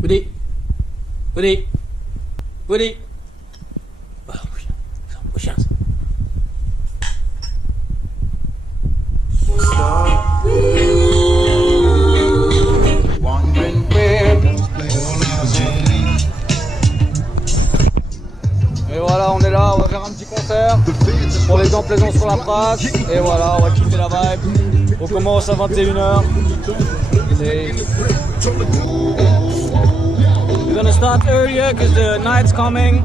Woody. Woody. Woody. Oh, push out. Et voilà, on est là, on va faire un petit concert pour les gens plaisants sur la place. Et voilà, on va kiffer la vibe. On commence à 21h. We're gonna start earlier because the night's coming.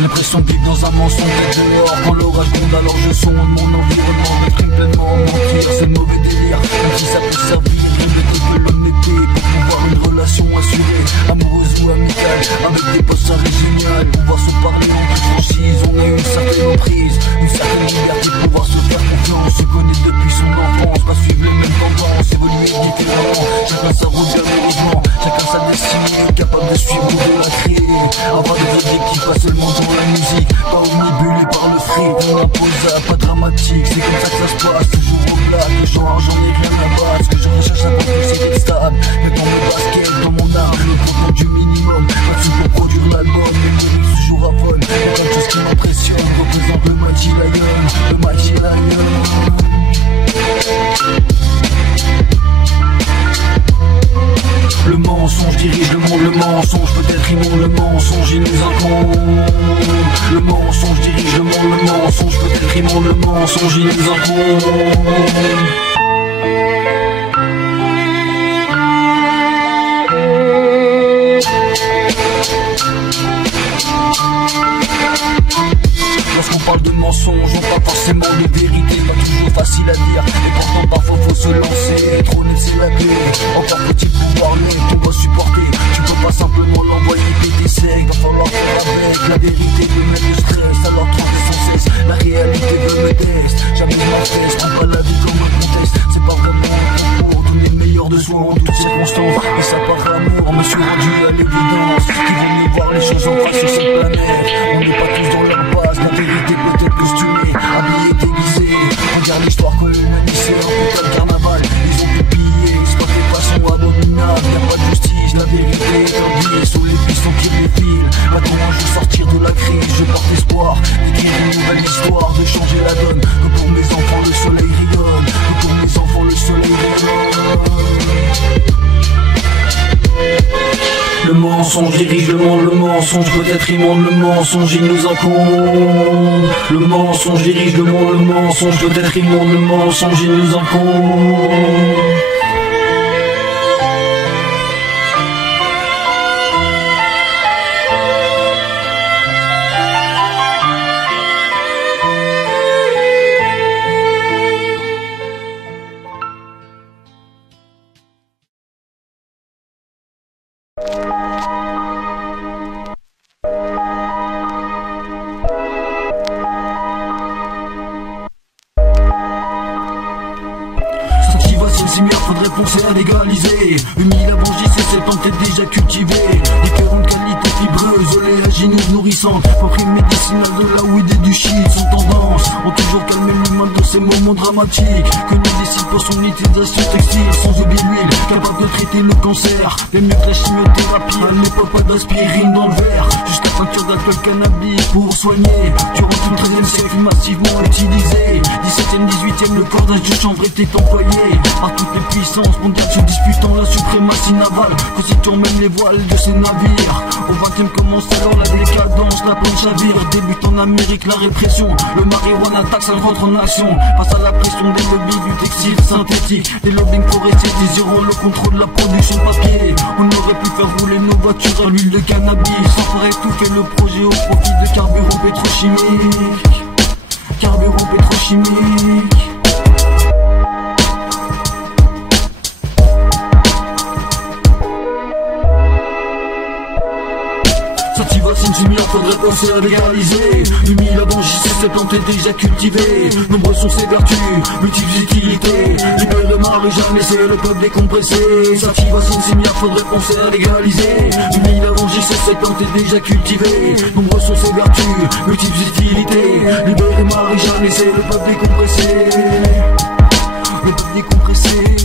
L'impression de vivre dans un mensonge dehors. Quand l'orage gronde alors je sonde mon environnement. M'exprime pleinement, mentir c'est mauvais délire. Même si ça peut servir, je ne que l'honnêteté pour pouvoir une relation assurée, amoureuse ou amicale, avec des passages géniales. Pouvoir se parler en toute franchise, on a une certaine emprise, une certaine liberté, pouvoir se faire confiance. Se connaît depuis son enfance, pas suivre les mêmes tendances, évoluer différemment. Chacun sa route bien heureusement, chacun sa destinée, capable de suivre ou de la créer. Avoir des objectifs, pas seulement dans la musique, pas omnibulé par le fric, on imposable, pas dramatique, c'est comme ça que ça se passe, toujours au plat, le genre j'en ai rien à battre, ce que je recherche à porter c'est d'être stable, mais dans mon basket, dans mon art, le content du minimum, pas de sous pour produire l'album, les lyrics toujours à vol, plein de choses qui m'impressionnent, représente le Magic Lion, le Magic Lion. Le mensonge dirige le monde, le mensonge peut-être immonde, le mensonge il nous incombe. Le mensonge dirige le monde, le mensonge peut-être immonde, le mensonge il nous incombe. Lorsqu'on parle de mensonges, on parle forcément de vérité, pas toujours facile à dire, et pourtant parfois faut se lancer. Trop net c'est la clé, encore petit pouvoir net, on doit supporter. Tu peux pas simplement l'envoyer péter sec, va falloir faire avec la vérité, de mettre le stress, alors tromper sans cesse. La réalité de me teste, jamais je m'affaisse, prends pas la vie comme un contexte. C'est pas vraiment un concours, donner le meilleur de soi en toutes circonstances. Et ça par amour, me suis rendu à l'évidence qu'il vaut mieux voir les choses en face sur cette planète. On n'est pas tous dans l'impasse, la vérité peut-être costumée, habillée, déguisée. Regarde l'histoire colonialisée, un peu de carnaval. Ils ont pu piller, exploiter de façon abominable. Y'a pas de justice, la vérité est oubliée. Sous les pistes on tire les fils. Maintenant je veux sortir de la crise, je porte espoir d'écrire une nouvelle histoire, de changer la donne. Que pour mes enfants le soleil rayonne, que pour mes enfants le soleil rayonne. Le mensonge dirige le monde, le mensonge peut-être immonde, le mensonge il nous incombe. Le mensonge dirige le monde, le mensonge peut-être immonde, le mensonge il nous incombe. Faudrait penser à légaliser. Humile avant JC, c'est tenté déjà cultivé. Différentes qualités fibreuses, oléagineuses, nourrissantes. Compris médicinales de la weed et du shit sont tendance. Ont toujours calmé l'humain de ces moments dramatiques. Que nous décide pour son utilisation textile. Sans oublier l'huile, capable de traiter le cancer. Bien mieux que la chimiothérapie. À l'époque, pas d'aspirine dans le verre. Jusqu'à peinture d'alcool cannabis pour soigner. Durant tout le 13e siècle, massivement utilisé. 17e, 18e, le cordage de chanvre était employé par toutes les puissances mondiales se disputant la suprématie navale, constituant même les voiles de ces navires. Au 20e commence alors la décadence, la planche à vire. Débute en Amérique la répression, le marijuana taxe à votre nation. Face à la pression des lobbies du textile synthétique, les lobbying forestiers désirant le contrôle de la production de papier. On aurait pu faire rouler nos voitures à l'huile de cannabis, sans faire étouffer le projet au profit de carburant pétrochimique. Carburant pétrochimique. faudrait penser à légaliser. Humile la banquise, cette plante est déjà cultivée. Nombreuses sont ses vertus, multiples utilités. Libérer Marie-Jeanne, laisser le peuple décompressé. Sativa Sinsimia, faudrait penser à légaliser. Humile la banquise, cette plante est déjà cultivée. Nombreuses sont ses vertus, multiples utilités. Libérer Marie-Jeanne, laisser le peuple décompressé. Le peuple décompressé.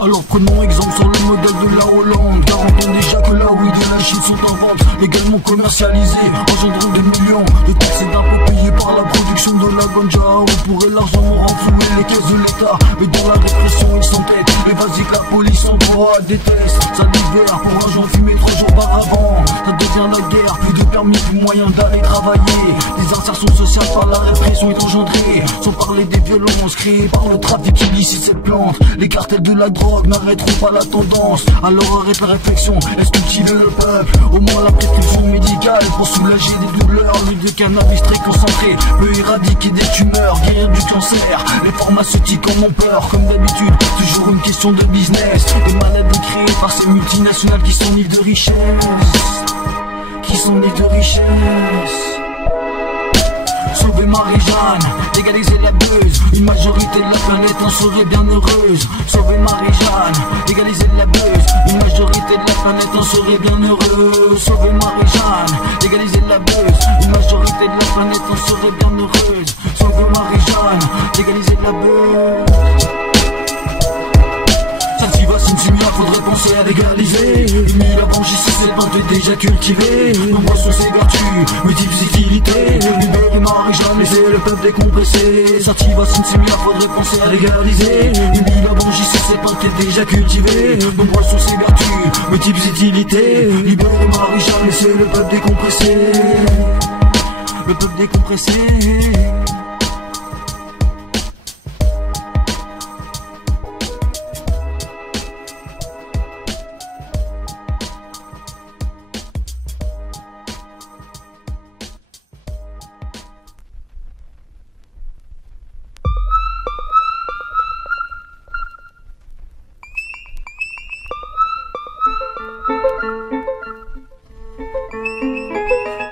Alors prenons exemple sur le modèle de la Hollande. Garantons déjà que la weed et la shit sont en vente, légalement commercialisées, engendrant des millions de taxes et d'impôts payés par la production de la ganja. On pourrait largement renflouer les caisses de l'État, mais dans la répression ils s'entêtent. Et vas-y que la police en droit déteste. Ça libère pour un joint fumé 3 jours par avant. Ça devient la guerre, plus de permis, plus moyen d'aller travailler. Les insertions sociales par la répression est engendrée, sans parler des violences créées par le trafic illicite cette plante. Les cartels de la drogue n'arrêteront pas la tendance. Alors arrête la réflexion, laisse cultiver le peuple. Au moins la prescription médicale pour soulager des douleurs. L'huile de cannabis très concentré peut éradiquer des tumeurs, guérir du cancer. Les pharmaceutiques en ont peur, comme d'habitude, toujours une question de business. Des maladies créées par ces multinationales qui sont nids de richesse. Qui sont nids de richesse. Sauver Marie-Jeanne, légaliser la buzz. Une majorité de la planète en serait bien heureuse. Sauver Marie-Jeanne, légaliser la buzz. Une majorité de la planète en serait bien heureuse. Sauver Marie-Jeanne, légaliser la buzz. Une majorité de la planète en serait bien heureuse. Sauver Marie-Jeanne, légaliser la buzz. Sativa Sinsimia, faudrait penser à légaliser. Humile la banquise, cette plante est déjà cultivée. Nombreuses sont ses vertus, multiples utilités. Libérer Marie-Jeanne, laisser le peuple décompressé. Sativa Sinsimia, faudrait penser à légaliser. Humile la banquise, cette plante est déjà cultivée. Nombreuses sont ses vertus, multiples utilités. Libérer Marie-Jeanne, laisser le peuple décompressé. Le peuple décompressé.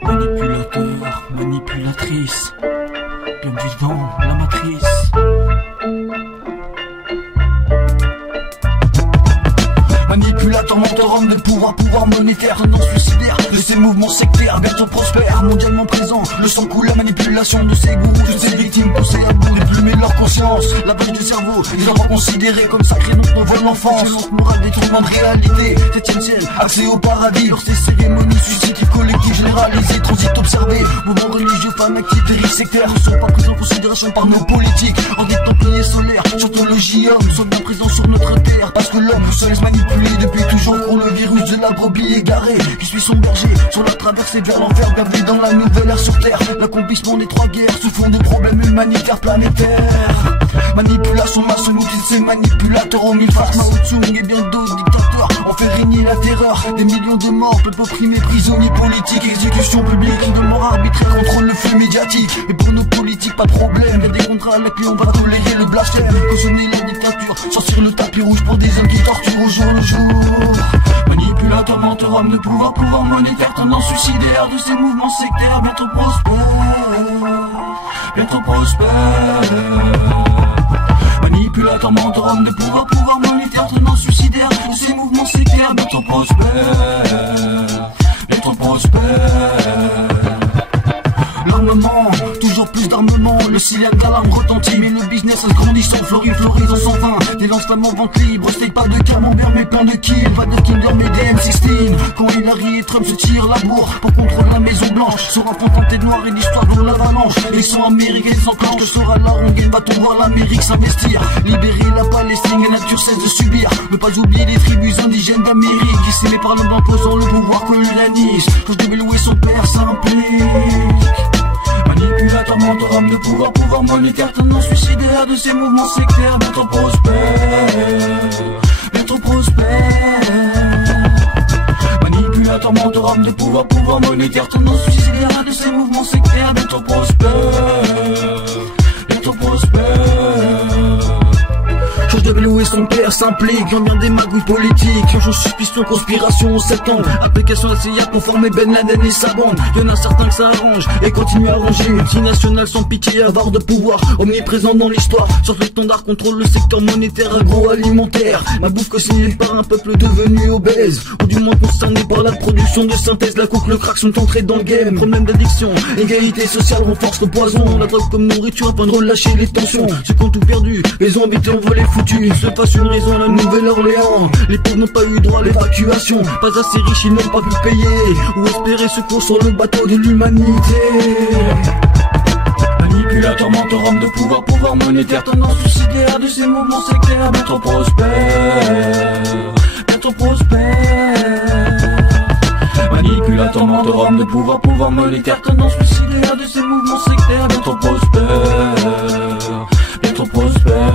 Manipulateur, manipulatrice, bienvenue dans la matrice. Manipulateur, menteur, homme de pouvoir monétaire, tendance suicidaire de ces mouvements sectaires, bientôt prospères, mondialement présent. Le sang coule, la manipulation de ces gourous, de ces victimes poussées à bout, déplumer leur conscience, lavage du cerveau, les enfants considérés comme sacrés, donc nos volent l'enfance. Violence morale, détournement de réalité, septième ciel, accès au paradis. Lors ces cérémonies suicides collectifs généralisés, transit observé, mouvements religieux, fanatiques, dérives sectaires ne sont pas pris en considération par nos politiques. En des templiers solaires, surtologie homme, sont bien présents sur notre terre, parce que l'homme se laisse manipuler depuis toujours pour le virus de la brebis égarée qui suit son berger sur la traversée vers l'enfer. Bienvenue dans la nouvelle ère sur terre, l'accomplissement des 3 guerres sous fond de problèmes humanitaires planétaires. Manipulation, masse, l'outil de ces manipulateurs aux 1000 faces. Mao Tse-tung et bien d'autres dictateurs ont fait régner la terreur. Des millions de morts, peuple opprimé, prisonniers politiques, exécution publique, de mort arbitraire, contrôle le flux médiatique. Et pour nos politiques, pas de problème, y'a des contrats avec qui on va tolérer le blasphème. Cautionner la dictature, sortir le tapis rouge pour des hommes qui torturent au jour le jour. Manipulateur, menteur, homme de pouvoir monétaire, tendance suicidaire de ces mouvements sectaires, bientôt prospères, bientôt prospères. Manipulateur, menteur, homme de pouvoir monétaire, tendance suicidaire de ces mouvements sectaires, bientôt prospères, bientôt prospères. L'armement, toujours plus d'armement, le signal d'alarme retentit, mais le business en grandissant, florisant sans fin. Des lance-flammes en vente libre, steak pas de camembert mais plein de kills, pas de Kinder mais des M16. Quand Hillary et Trump se tirent la bourre pour contrôler la Maison Blanche, sur un fond teinté de noir et l'histoire de l'avalanche. Les sons américains s'enclenchent, que sera la rengaine, va-t-on voir l'Amérique s'investir, libérer la Palestine, la nature cesse de subir. Ne pas oublier les tribus indigènes d'Amérique qui s'aimaient par le blanc posant le pouvoir colonialiste. Quand je devais louer son père s'implique. Manipulateur, menteur, homme de pouvoir monétaire, tendance suicidaire de ces mouvements sectaires, bientôt prospères, bientôt prospères. Manipulateur, menteur, homme de pouvoir monétaire, tendance suicidaire de ces mouvements sectaires, bientôt prospères, bientôt prospères. Change de vélo et son père s'impliquent dans bien des magouilles politiques. Urgence, suspicion, conspiration en septembre. Application de la CIA pour former Ben Laden et sa bande. Y'en a certains que ça arrange et continue à ranger. Multinationales sans pitié, avare de pouvoir, omniprésent dans l'histoire. Sur le standard contrôle le secteur monétaire agroalimentaire. Ma bouffe co-signée par un peuple devenu obèse, ou du moins concerné par la production de synthèse. La coke, le crack sont entrés dans le game. Problème d'addiction, égalité sociale renforce le poison. La drogue comme nourriture afin de relâcher les tensions. Ceux qui ont tout perdu, les ont habités en volée foutus. Se passe une raison à la Nouvelle-Orléans. Les pauvres n'ont pas eu droit à l'évacuation. Pas assez riches, ils n'ont pas pu payer ou espérer secours sur le bateau de l'humanité. Manipulateur, mentor, homme de pouvoir, pouvoir monétaire, tendance suicidaire de ces mouvements sectaires. Bien trop prospère, bien trop prospère. Manipulateur, mentor, homme de pouvoir, pouvoir monétaire, tendance suicidaire de ces mouvements sectaires. Bien trop prospère, bien trop prospère.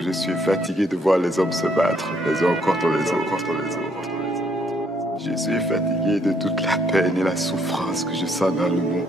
Je suis fatigué de voir les hommes se battre, les uns contre les autres. Je suis fatigué de toute la peine et la souffrance que je sens dans le monde.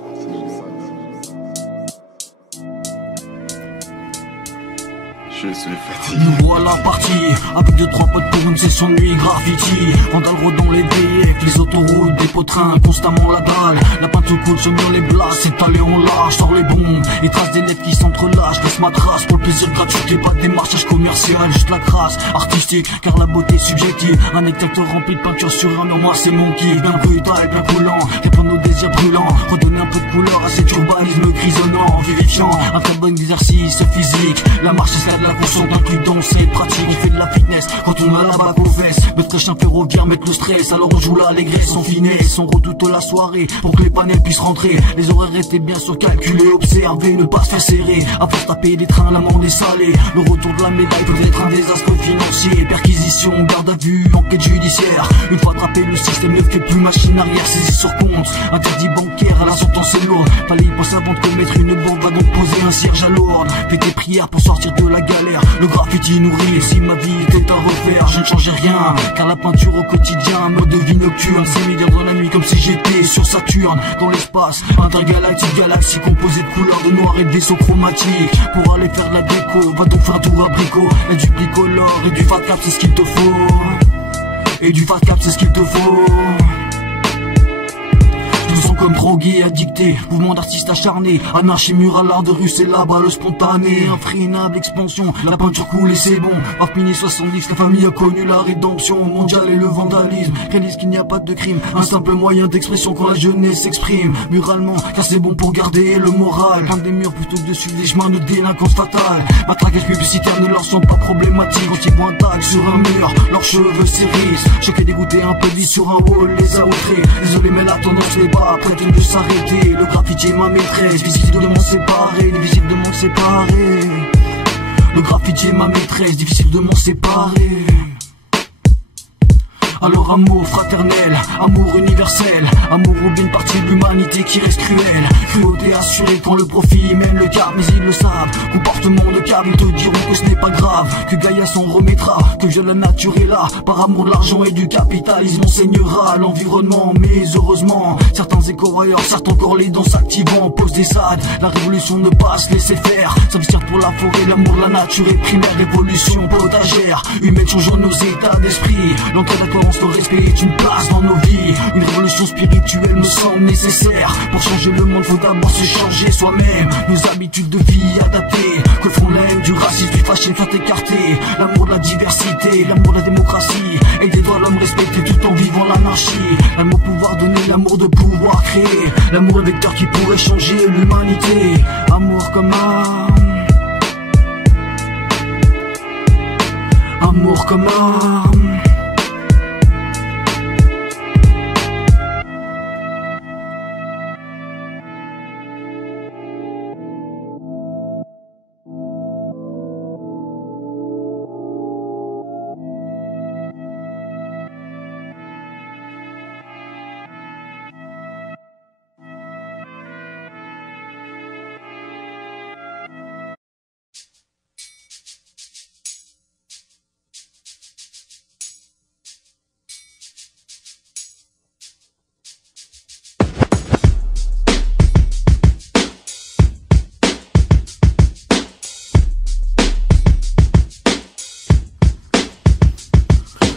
Je suis fatigué. Nous voilà partis avec 2-3 potes pour une session de nuit graffiti. Vandale dans les VF, les autoroutes, des potrains, constamment la dalle. La peinture coule sur les blasts, étalé en large, sort les bombes. Les traces des lettres qui s'entrelâchent, laisse ma trace pour le plaisir gratuit. Pas de démarchage commercial, juste la crasse artistique, car la beauté est subjective. Un détecteur rempli de peinture sur un mur, moi c'est mon kiff. Bien brutal, bien coulant, répondre aux désirs brûlants. Redonner un peu de couleur à cet urbanisme grisonnant, vivifiant. Un très bon exercice physique, la marche escalade la conscience inclut dans cette pratique. On fait de la fitness, retourne à la bac aux fesses. Me fraîche un ferroviaire, mettre le stress. Alors on joue l'allégresse, on finesse, on redoute la soirée pour que les panels puissent rentrer. Les horaires étaient bien surcalculés, observés, ne pas se faire serrer. À force taper des trains, l'amende est salée. Le retour de la médaille peut être un désastre financier. Perquisition, garde à vue, enquête judiciaire. Une fois attrapé, le système ne fait plus machine arrière. Saisie sur compte, interdit bancaire, à la sentence est lourde. Fallait y penser avant de commettre une bande, va donc poser un cierge à l'ordre. Fais tes prières pour sortir de la galère. Le graffiti nourrit, et si ma vie était à refaire, je ne changeais rien, car la peinture au quotidien, mode de vie nocturne, 6 milliards dans la nuit comme si j'étais sur Saturne, dans l'espace, intergalactique, galaxie composée de couleurs de noir et de vaisseaux chromatiques. Pour aller faire de la déco, va donc faire tout abricot, et du bicolore, et du fat cap, c'est ce qu'il te faut, et du fat cap, c'est ce qu'il te faut. Ils sont comme drogués, addictés, mouvement d'artistes acharnés, anarchie murale, l'art de rue, c'est la balle spontanée, infrénable expansion, la peinture coule et c'est bon. Rap mini 70, la famille a connu la rédemption mondiale et le vandalisme, réalise qu'il n'y a pas de crime, un simple moyen d'expression quand la jeunesse s'exprime, muralement, car c'est bon pour garder le moral, peindre des murs plutôt que de suivre des chemins de délinquance fatale. Matraquage publicitaire ne leur semble pas problématique, quand ils voient un tag sur un mur, leurs cheveux s'érissent, choqués, dégoûtés, un peu dit sur un wall, les a outrés, désolé mais la tendance n'est pas après de s'arrêter. Le graffiti est ma maîtresse, visiblement séparé, visiblement séparé. Le graffiti est ma maîtresse, difficile de m'en séparer. Alors amour fraternel, amour universel, amour ou bien une partie de l'humanité qui reste cruelle. Cruauté assurée quand le profit mène le cap, mais ils le savent. Comportement de câble, ils te diront que ce n'est pas grave, que Gaïa s'en remettra, que je la nature est là. Par amour de l'argent et du capitalisme, on saignera l'environnement. Mais heureusement, certains éco-railleurs, certains encore les dents s'activant, posent des SAD. La révolution ne pas se laisser faire, s'investir pour la forêt, l'amour de la nature est primaire. Révolution potagère, humaine changeant nos états d'esprit. L'entraide à tolérance, le respect est une place dans nos vies. Une révolution spirituelle me semble nécessaire. Pour changer le monde, faut d'abord se changer soi-même. Nos habitudes de vie adaptées, que le front, la haine, du racisme, du fascisme soit écarté. L'amour de la diversité, l'amour de la démocratie, aider doit l'homme respecter tout en vivant l'anarchie. L'amour pouvoir donner, l'amour de pouvoir créer, l'amour est vecteur qui pourrait changer l'humanité. Amour comme âme, amour comme âme.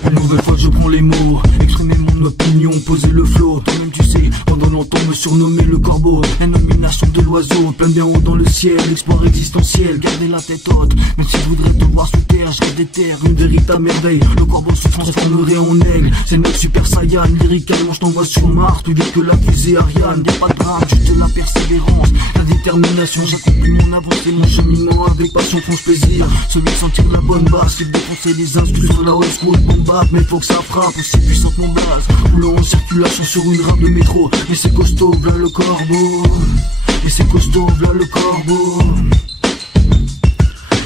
Une nouvelle fois je prends les mots, exprimer mon opinion, poser le flow. Toi-même tu sais, pendant longtemps me surnommer le corbeau. La nomination de l'oiseau, plein bien haut dans le ciel. Espoir existentiel, garder la tête haute. Même si je voudrais te voir sous terre, je rêve des terres, une véritable merveille. Le corbeau se transformerait en aigle, c'est notre super saiyan. Lyricalement je t'envoie sur Mars, plus vite que la fusée Ariane. Y'a pas de drame, juste la persévérance, la détermination. J'accomplis mon avancée, mon cheminement avec passion, fonce plaisir. Celui de sentir la bonne base, c'est de défoncer les instrus sur la old school combat. Mais faut que ça frappe, aussi puissante mon base. Roulant en circulation sur une rame de métro. Mais c'est costaud, v'là le corbeau. Mais c'est costaud, v'là le corbeau.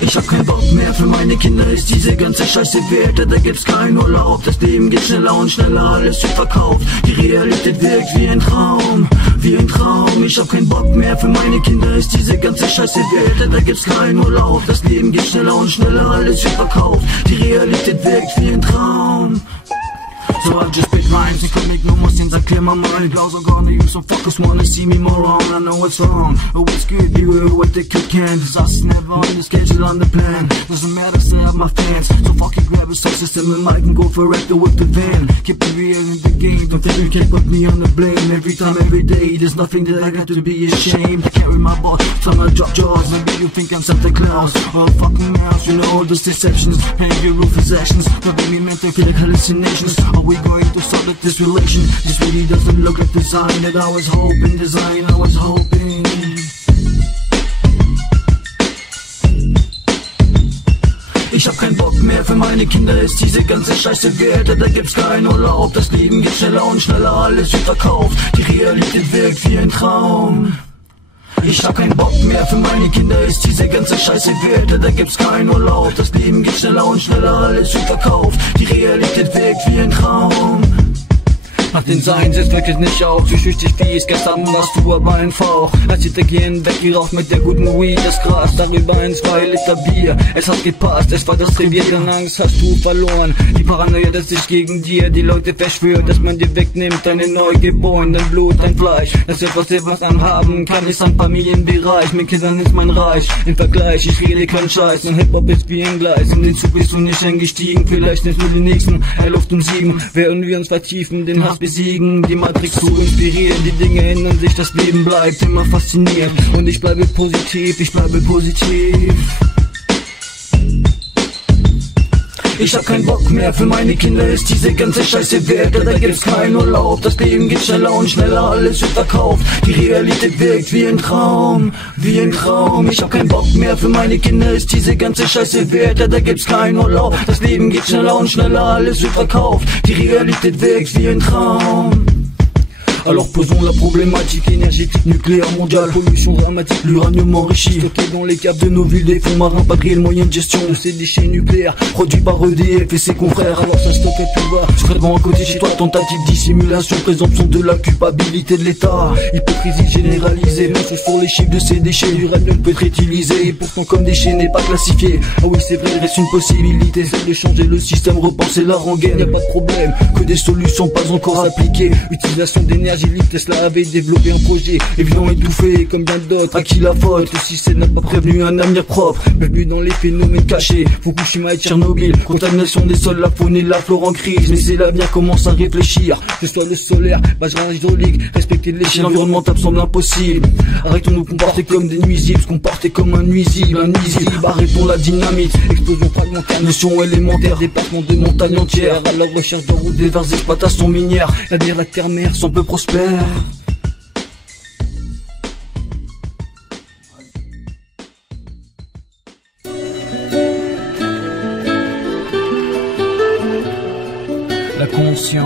Ich hab keinen Bock mehr, für meine Kinder ist diese ganze Scheiße Werte, da gibt's keinen Urlaub, das Leben geht schneller und schneller, alles wird verkauft, die Realität wirkt wie ein Traum, wie ein Traum. Ich hab keinen Bock mehr, für meine Kinder ist diese ganze Scheiße Werte, da gibt's keinen Urlaub, das Leben geht schneller und schneller, alles wird verkauft, die Realität wirkt wie ein Traum. So I just spit rhymes and could make no more sense, I clear my mind. Girls are gonna use some fuckers wanna see me more wrong. I know it's wrong, but it's good, you heard what they could can. Cause I was never on the schedule, on the plan. Doesn't matter, still have my fans. So fuck it, grab a sound system and mic and go for it with the van. Keep it real in the game, don't think you can put me on the blame. Every time, every day, there's nothing that I got to be ashamed to carry my ball, so I drop jaws. Maybe you think I'm Santa Claus or a fucking mouse. You know all those deceptions, paying your ruthless actions. Don't make me mental, feel like hallucinations. Are we going to solve this relation? This really doesn't look like design that I was hoping, design I was hoping. Ich hab keinen Bock mehr, für meine Kinder ist diese ganze Scheiße Werte, da gibt's keinen Urlaub, das Leben geht schneller und schneller, alles wird verkauft, die Realität wirkt wie ein Traum. Ich hab keinen Bock mehr, für meine Kinder ist diese ganze Scheiße Werte, da gibt's keinen Urlaub, das Leben geht schneller und schneller, alles wird verkauft, die Realität wirkt wie ein Traum. Nach den Seins, es wirklich nicht auf, wie schüchtig fies, gestern warst du aber ein Fauch. Als die Gehen weggeraucht mit der guten Weed, das Gras, darüber ein 2 Liter Bier. Es hat gepasst, es war das Revier, denn Angst hast du verloren. Die Paranoia, dass sich gegen dir die Leute verschwören, dass man dir wegnimmt, deine Neugeborenen, dein Blut, dein Fleisch. Das etwas anhaben kann, ist ein Familienbereich, mit Kindern ist mein Reich. Im Vergleich, ich rede keinen Scheiß, und Hip-Hop ist wie ein Gleis. In den Zug bist du nicht eingestiegen, vielleicht nicht nur die nächsten, Luft und Siegen, während wir uns vertiefen, den Hass besiegen, die Matrix zu inspirieren, die Dinge ändern sich, das Leben bleibt immer faszinierend und ich bleibe positiv, ich bleibe positiv. Ich hab keinen Bock mehr, für meine Kinder ist diese ganze Scheiße Werte, da gibt's keinen Urlaub, das Leben geht schneller und schneller, alles wird verkauft, die Realität wirkt wie ein Traum, wie ein Traum. Ich hab keinen Bock mehr, für meine Kinder ist diese ganze Scheiße Werte, da gibt's keinen Urlaub, das Leben geht schneller und schneller, alles wird verkauft, die Realität wirkt wie ein Traum. Alors posons la problématique énergétique nucléaire mondiale, pollution dramatique, l'uranium enrichi, stocké dans les caves de nos villes, des fonds marins, pas de réel moyen de gestion de ces déchets nucléaires, produits par EDF et ses confrères, alors ça stocke et tout va, secrètement à côté chez toi, tentative dissimulation, présomption de la culpabilité de l'État, hypocrisie généralisée, mensonge sur les chiffres de ces déchets, l'uranium peut être utilisé, et pourtant comme déchet n'est pas classifié, ah oui c'est vrai, il reste une possibilité, celle de changer le système, repenser la rengaine, y a pas de problème, que des solutions pas encore appliquées, utilisation d'énergie Agilite, Tesla avait développé un projet évident étouffé comme bien d'autres. À qui la faute si c'est n'a pas prévenu un avenir propre? Bienvenue dans les phénomènes cachés, Fukushima et Tchernobyl. Contamination des sols, la faune et la flore en crise. Mais c'est l'avenir, commence à réfléchir. Que ce soit le solaire, bâtiment hydraulique, respecter l'échelle environnementale semble impossible. Arrêtons de nous comporter comme des nuisibles, se comporter comme un nuisible, Arrêtons la dynamite, explosion fragmentaire, notion élémentaire, dépassement de montagnes entières. À la recherche de routes diverses, exploitations minières. L'avenir, la terre-mère sont peu prospères. La conscience,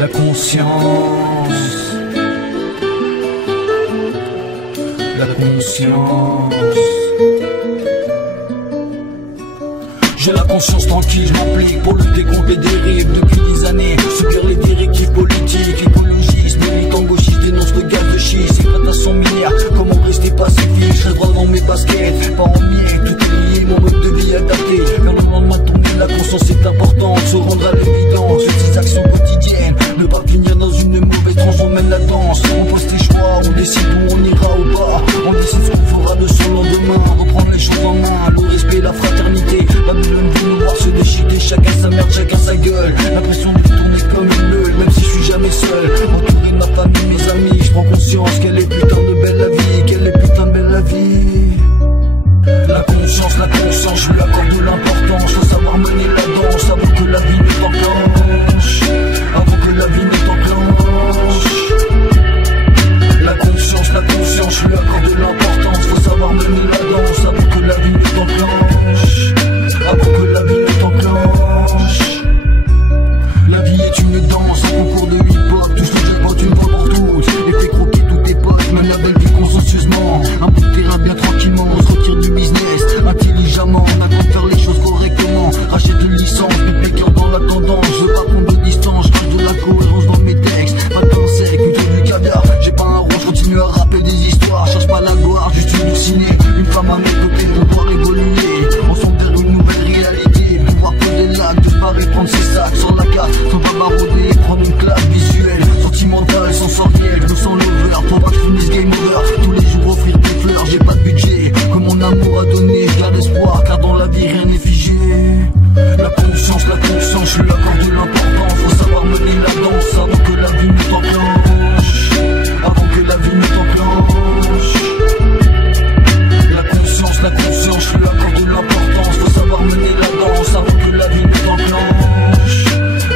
la conscience, la conscience. J'ai la conscience tranquille, je m'applique pour lutter contre les dérives. Depuis des années, subir les directives politiques. Écologistes, militants gauchistes dénoncent le gaz de schiste. Exploitation minière, comment rester pacifique? Je reste droit dans mes baskets, pas en miettes. Tout est lié, mon mode de vie adapté. Vers le lendemain tourner, la conscience est importante. Se rendre à l'évidence, petites actions quotidiennes. Ne pas finir dans une mauvaise transe, on mène la danse. On pose tes choix, on décide où on ira ou pas. On décide ce qu'on fera de son lendemain. Reprendre les choses en main, le respect, la fraternité. Babylone veut nous voir se déchirer, chacun sa merde, chacun sa gueule. L'impression de tourner comme une meule, même si je suis jamais seul. Entouré de ma famille, mes amis, je prends conscience qu'elle est putain de belle la vie, qu'elle est putain de belle la vie. La conscience, je lui accorde de l'importance. Faut savoir mener la danse avant que la vie ne t'enclenche. Avant que la vie ne t'enclenche. La conscience, je lui accorde de l'importance. Faut savoir mener la danse avant que la vie ne t'enclenche. Avant que la vie ne t'enclenche. La vie est une danse, un concours de hip-hop. Touche le jackpot une fois pour toutes. Et fais croquer tous tes potes, mène la belle vie consciencieusement. Un bout de terrain bien tranquillement, on se retire du business intelligemment. On a qu'à faire les choses correctement. Rachète une licence, pipe les cœurs dans la tendance. Je veux pas prendre de distance, je cache de la cohérence dans mes textes. Pas de pain sec, plutôt du caviar. J'ai pas un rond, je continue à rappeler des histoires. Cherche pas la gloire, juste une ciné. Une femme à mes côtés pour pouvoir évoluer. Ensemble vers une nouvelle réalité. Pouvoir poser l'acte de Paris, prendre ses sacs sur la carte. Sans pas marauder, prendre une claque visuelle. Sentimentale, sensorielle, je me sens l'over. Pour pas que je finisse game over. Tous les jours offrir des fleurs, j'ai pas de budget. Que mon amour a donné, je garde espoir. Car dans la vie rien n'est figé. La conscience, je lui accorde de l'importance. Faut savoir mener la danse avant que la vie ne t'enclenche. Avant que la vie ne t'enclenche. La conscience, je lui accorde de l'importance. Faut savoir mener la danse avant que la vie ne t'enclenche.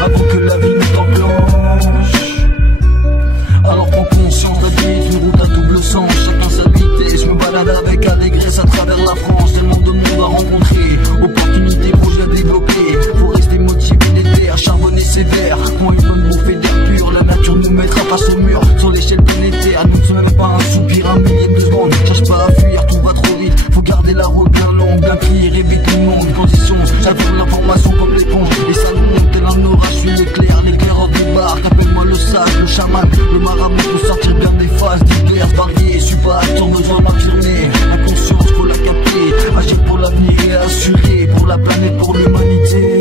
Avant que la vie ne t'enclenche. Alors prends conscience, la vie est une route à double sens. Chacun sa vitesse, je me balade avec allégresse à travers la France. Tellement de monde à rencontrer, opportunités, projets à développer. Faut rester motivé, déter, charbonner sévère. Pour une bonne bouffée d'air pur, la nature nous mettra face au mur. Sur l'échelle planétaire, nous ne sommes même pas un soupir, un millième de seconde. Cherche pas à fuir, tout va trop vite. Faut garder la route bien longue, bien crier, évite le monde. Conditions, j'attends l'information comme l'éponge. Et ça nous monte tel un orage, je suis l'éclaireur débarque. Appelle-moi le sage, le chaman, le marabout pour sortir bien des phases diverses, variées. Je suis pas sans besoin m'affirmer. La conscience, faut la capter. Agir pour l'avenir et assurer. Pour la planète, pour l'humanité.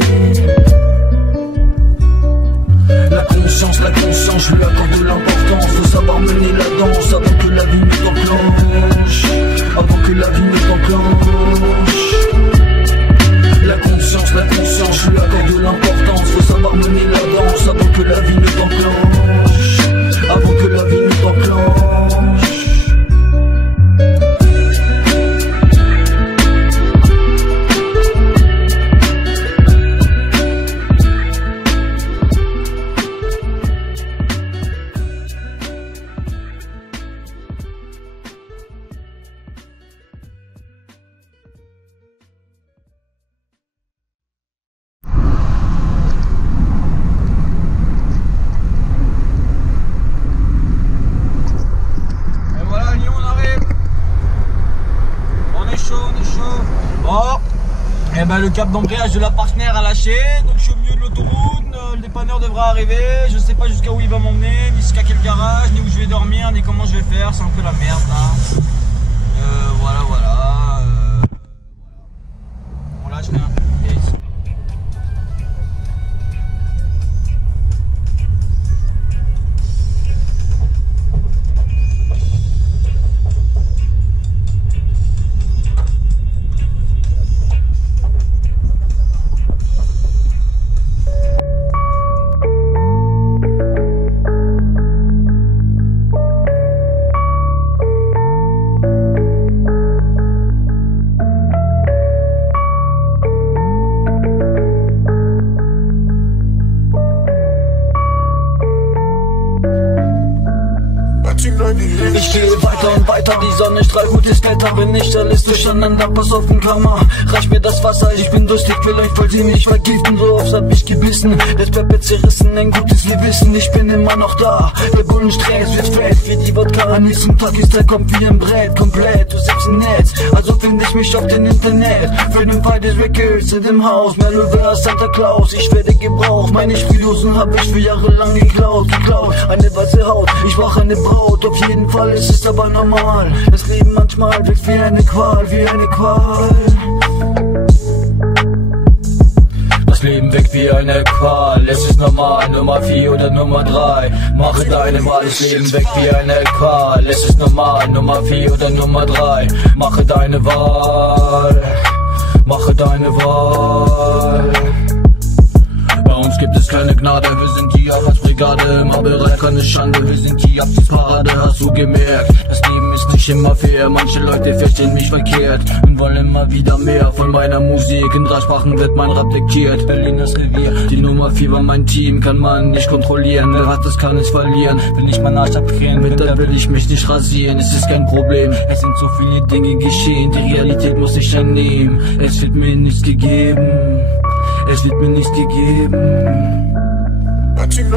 La conscience, je lui accorde de l'importance. Faut savoir mener la danse avant que la vie ne t'enclenche. Avant que la vie ne t'enclenche. La conscience, je lui accorde de l'importance. Faut savoir mener la danse avant que la vie ne t'enclenche. Avant que la vie ne t'enclenche. Et ben le cap d'embrayage de la partenaire a lâché, donc je suis au milieu de l'autoroute, le dépanneur devra arriver, je sais pas jusqu'à où il va m'emmener, ni jusqu'à quel garage, ni où je vais dormir, ni comment je vais faire, c'est un peu la merde là. Voilà. On lâche rien. ich gehe weiter und weiter, die Sonne strahlt, gutes Wetter, bin nicht alles durcheinander, pass auf den Klammer, reich mir das Wasser, ich bin durstig, will euch voll sie mich vergiften, so oft hab ich gebissen, das Bett zerrissen, ein gutes Gewissen, ich bin immer noch da, der Bullenstress wird fett, wie die Wodka, am nächsten Tag ist der kommt wie ein Brett, komplett, du selbst im Netz, also finde ich mich auf dem Internet, für den Fall des Records sind im Haus, Mellover, Santa Claus, ich werde gebraucht, meine Spieldosen hab ich für Jahre lang geklaut, eine weiße Haut, ich mach eine Braut, auf jeden Fall ist es aber normal, das Leben manchmal wirkt wie eine Qual, wie eine Qual. Das Leben wirkt wie eine Qual, es ist normal, Nummer 4 oder Nummer 3, mache deine Wahl, das Leben wirkt wie eine Qual, es ist normal, Nummer 4 oder Nummer 3, mache deine Wahl, mache deine Wahl. Bei uns gibt es keine Gnade, wir sind die Arbeitsbrigade, immer bereit, keine Schande, wir sind die Abschlussparade, hast du gemerkt, das Leben ist nicht immer fair, manche Leute verstehen mich verkehrt und wollen immer wieder mehr von meiner Musik, in 3 Sprachen wird mein Rap diktiert, Berlin das Revier, die Nummer 4 war mein Team, kann man nicht kontrollieren, wer hat das kann es verlieren, will nicht mein Arsch abdrehen, Winter will ich mich nicht rasieren, es ist kein Problem, es sind so viele Dinge geschehen, die Realität muss ich annehmen, es wird mir nichts gegeben. Es wird mir nichts gegeben. Das Leben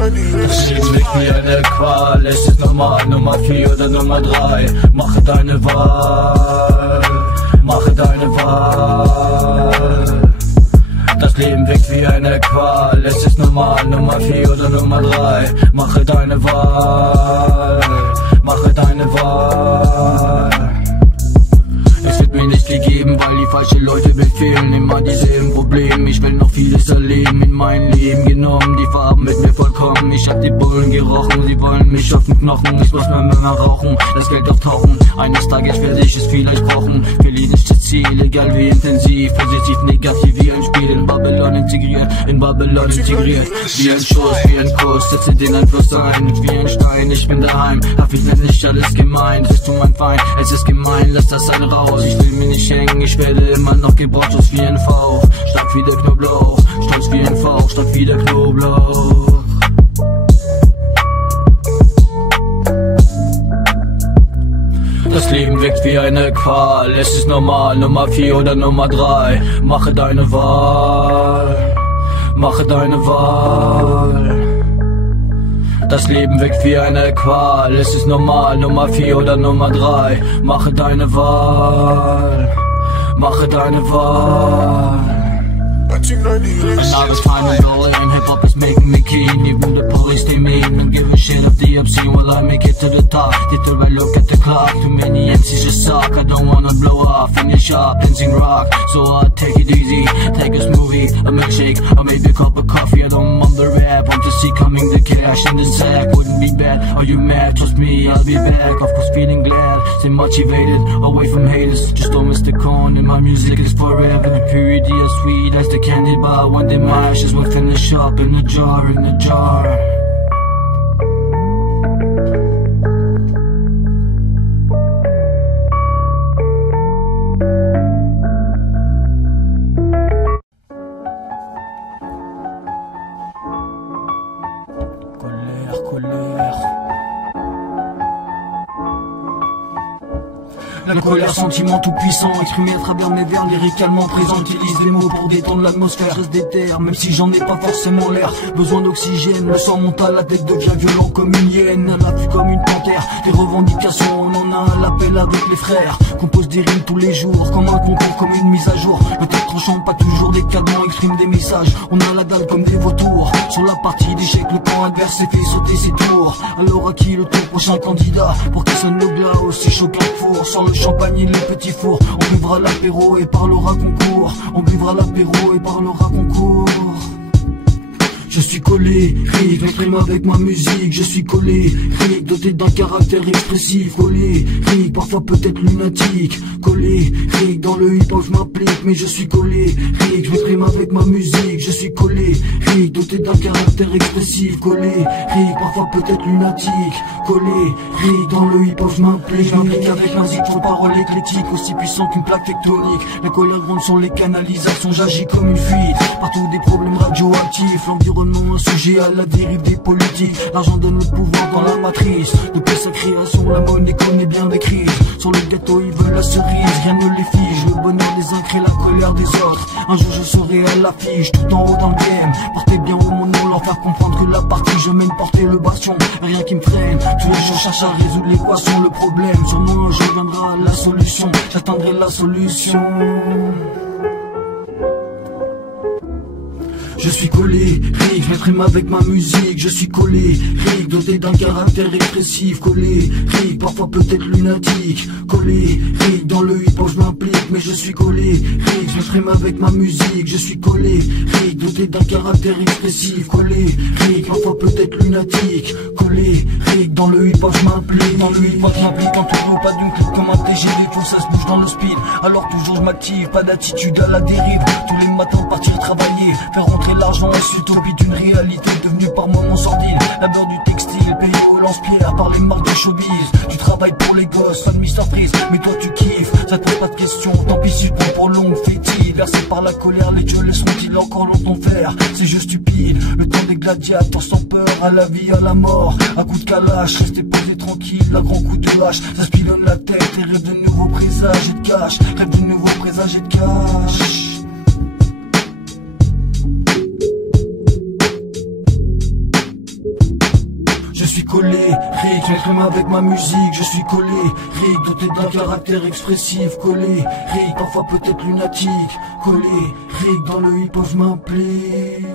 wirkt wie eine Qual, es ist normal, Nummer 4 oder Nummer 3. Mache deine Wahl, mache deine Wahl. Das Leben wirkt wie eine Qual, es ist normal, Nummer 4 oder Nummer 3. Mache deine Wahl, mache deine Wahl. Es wird mir nicht gegeben, weil die falschen Leute befehlen immer dieselben Probleme. Ich will noch vieles erleben in meinem Leben genommen, die Farben mit mir vollkommen. Ich hab die Bullen gerochen, sie wollen mich auf den Knochen. Ich muss mir mehr rauchen, das Geld auftauchen. Eines Tages werde ich es vielleicht brauchen. Verliere nicht das Ziel, egal wie intensiv. Positiv, negativ wie ein Spiel. In Babylon integriert, wie ein Schuss, wie ein Kuss, setze den Einfluss ein. Wie ein Stein, ich bin daheim, hab ich mir nicht alles gemeint. Bist du mein Feind, es ist gemein, lass das ein raus. Ich will mir nicht hängen, ich werde immer noch gebraucht, stolz wie ein Fauch, stark wie der Knoblauch, stolz wie ein Fauch, stark wie der Knoblauch. Das Leben wirkt wie eine Qual, es ist normal, Nummer 4 oder Nummer 3. Mache deine Wahl, mache deine Wahl. Das Leben wirkt wie eine Qual, es ist normal, Nummer 4 oder Nummer 3. Mache deine Wahl, mache deine Wahl. And I was finding the lane, hip-hop is making me keen. Even the police, they made me give a shit of the obscene. Will I make it to the top? Little I look at the clock. Too many MCs just suck, I don't wanna blow off. Finish up, dancing rock, so I take it easy. Take a smoothie, a milkshake, or maybe a cup of coffee. I don't mumble rap, want to see coming the cash in the sack. Wouldn't be bad, are you mad? Trust me, I'll be back. Of course feeling glad, stay motivated, away from haters. Just don't miss the corn, and my music is forever. The purity is sweet as the candy bar. One day my ashes will finish up in a jar, in a jar. La colère, sentiment tout puissant, exprimé à travers mes vers, lyricalement présent, utilise les mots pour détendre l'atmosphère, reste déterre, même si j'en ai pas forcément l'air, besoin d'oxygène, le sang monte à la tête, devient violent comme une hyène, à la vue comme une panthère, des revendications, on en a à l'appel avec les frères, compose des rimes tous les jours, comme un concours, comme une mise à jour, le texte tranchant, pas toujours des cadans, exprime des messages, on a la dalle comme des vautours, sur la partie d'échec, le camp adverse fait sauter ses tours, alors à qui le tour, prochain candidat, pour qu'il sonne le glas aussi choquant four, sans le champagne et le petit four, on buvra l'apéro et parlera concours, on buvra l'apéro et parlera concours. Je suis colérique, m'exprime avec ma musique, je suis colérique, doté d'un caractère expressif, colérique, parfois peut-être lunatique, colérique, dans le hip-hop je m'applique, mais je suis colérique, je m'exprime avec ma musique, je suis colérique, doté d'un caractère expressif, colérique, parfois peut-être lunatique, colérique, dans le hip-hop je m'implique avec ma zik, aux paroles éclectiques, aussi puissant qu'une plaque tectonique, la colère gronde sont les canalisations, j'agis comme une fuite, Partout des problèmes radioactifs, l'environnement un sujet à la dérive des politiques. L'argent donne le pouvoir dans la matrice. Depuis sa création, la monnaie connaît bien des crises. Sur le gâteau ils veulent la cerise, rien ne les fige. Le bonheur des uns crée la colère des autres. Un jour je serai à l'affiche, tout en haut dans le game. Portez bien haut mon nom, leur faire comprendre que la partie je mène, porter le bastion. Rien qui me freine, tous les jours cherche à résoudre l'équation. Le problème, sur moi je viendra la solution. J'atteindrai la solution. Je suis colérique, je m'exprime avec ma musique. Je suis colérique, doté d'un caractère expressif. Colérique, parfois peut-être lunatique. Colérique, dans le hip-hop je m'implique. Mais je suis colérique, je m'exprime avec ma musique. Je suis colérique, doté d'un caractère expressif. Colérique, parfois peut-être lunatique. Colérique, dans le hip-hop je m'implique. Dans le hip-hop je m'implique en tout pas d'une clip comme un TGV. Faut que ça se bouge dans le speed. Alors toujours je m'active, pas d'attitude à la dérive. Tous les matins partir travailler, faire rentrer l'argent est utopie d'une réalité devenue par moments sordide. Labeur du textile, payé au lance-pierre par les marques de showbiz. Tu travailles pour les gosses, fan Mr Freeze, mais toi tu kiffes, ça te pose pas de questions. Tant pis si tu prends pour longue fétille. Versé par la colère, les dieux laisseront-ils encore longtemps faire? C'est juste stupide, le temps des gladiateurs sans peur, à la vie, à la mort. À coup de calache, rester posé tranquille, à grand coup de hache. Ça se pilonne la tête et rêve de nouveaux présages et de cash. Rêve de nouveaux présages et de cash. Je suis colérique, je m'exprime avec ma musique. Je suis colérique, doté d'un caractère expressif. Colérique, parfois peut-être lunatique. Colérique, dans le hip-hop je m'implique.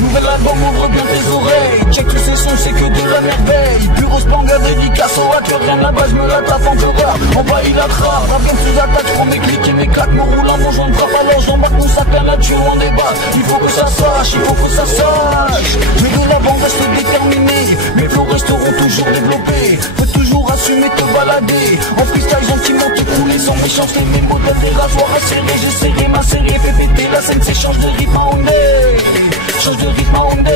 Nouvel album, ouvre bien tes oreilles. Check tous ces sons, c'est que de la merveille. Bureau Spanga, dédicace au hacker. Rien à bas, je me la taffe en horreur. Envahis la trappe, avion sous attaque. Prends mes clics et mes claques, me roule en mangeant de frappe. Alors j'embarque mon sac, la nature en débat. Il faut que ça sache, il faut que ça sache. Mais de l'avant reste déterminé. Mes flots resteront toujours développés. Faut toujours assumer te balader. En freestyle gentiment te couler sans méchanceté. Mes modèles des rasoirs acérés. J'ai serré ma série, fait péter la scène, c'est change de rythme à ondé. Change de rythme à ondé.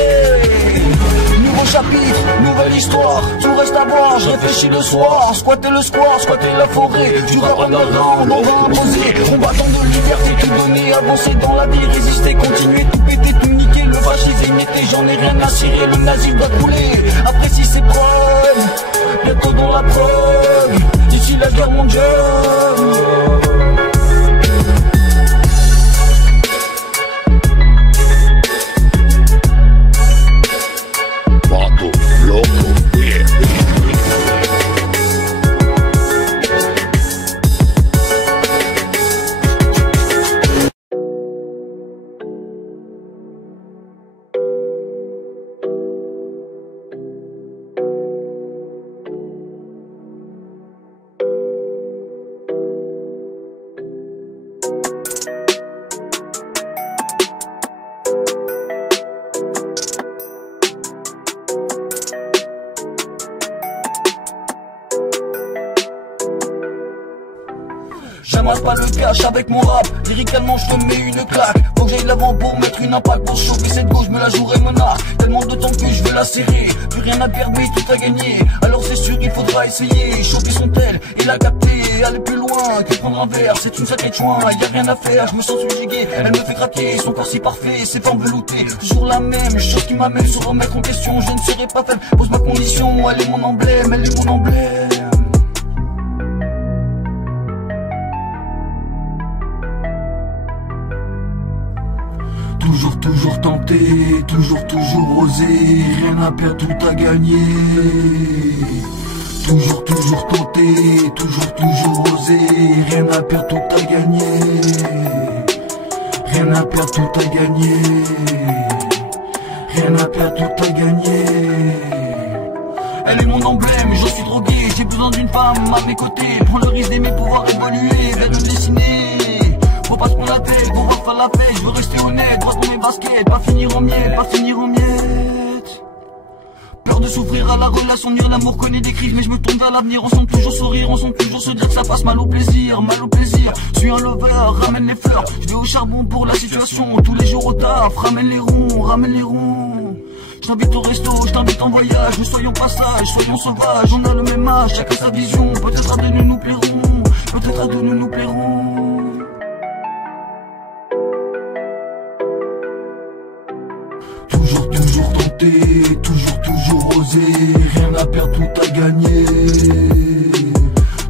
Nouveau chapitre, nouvelle histoire. Tout reste à voir, je réfléchis le soir. Squatter le square, squatter la forêt. Du rap underground, on va imposer. Combattant de liberté, tout donner, avancer dans la vie. Résister, continuer, tout péter, tout niquer. Le fascisme était, j'en ai rien à cirer. Le nazi doit couler, apprécie ses preuves. Bientôt dans la preuve, d'ici la guerre mondiale. J'aimerais pas le cash avec mon rap. Lyricalement je te mets une claque. Faut que j'aille l'avant pour mettre une impact. Pour choper cette gauche me la jouerai menard. Tellement de temps que je vais la serrer. Plus rien à perdre mais tout à gagner. Alors c'est sûr il faudra essayer. Choper son tel et la capter. Aller plus loin que prendre un verre. C'est une sacrée chouin, y'a rien à faire. Je me sens subjugué, elle me fait craquer. Son corps si parfait, ses formes veloutées. Toujours la même chose qui m'amène se remettre en question. Je ne serai pas faible, pose ma condition. Elle est mon emblème, elle est mon emblème. Toujours tenté, toujours osé, rien à perdre, tout à gagner. Toujours tenté, toujours osé, rien à perdre, tout à gagner. Rien à perdre, tout à gagner. Rien à perdre, tout à gagner. Elle est mon emblème, je suis drogué, j'ai besoin d'une femme à mes côtés. Prends le risque d'aimer pouvoir évoluer vers le dessiner. Faut pas se prendre la tête, pour voir faire la fête. Je veux rester honnête, droit dans mes baskets. Pas finir en miettes, pas finir en miettes. de s'ouvrir à la relation, dire l'amour connaît des crises. Mais je me tourne vers l'avenir, on sent toujours sourire, on sent toujours se dire que ça passe mal au plaisir, mal au plaisir. Suis un lover, ramène les fleurs, je vais au charbon pour la situation. Tous les jours au taf, ramène les ronds, ramène les ronds. Je t'invite au resto, je t'invite en voyage, nous soyons pas sages, soyons sauvages. On a le même âge, chacun sa vision, peut-être à deux nous plairont, peut-être à deux nous plairont. Toujours tenter, toujours oser, rien à perdre, tout à gagner.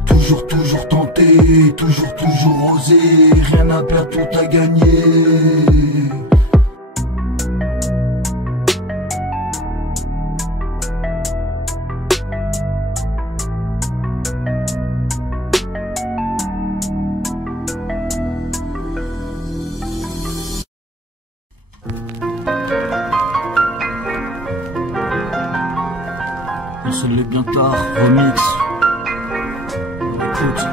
Toujours tenter, toujours oser, rien à perdre, tout à gagner. Il se lève bien tard, remix. Écoute.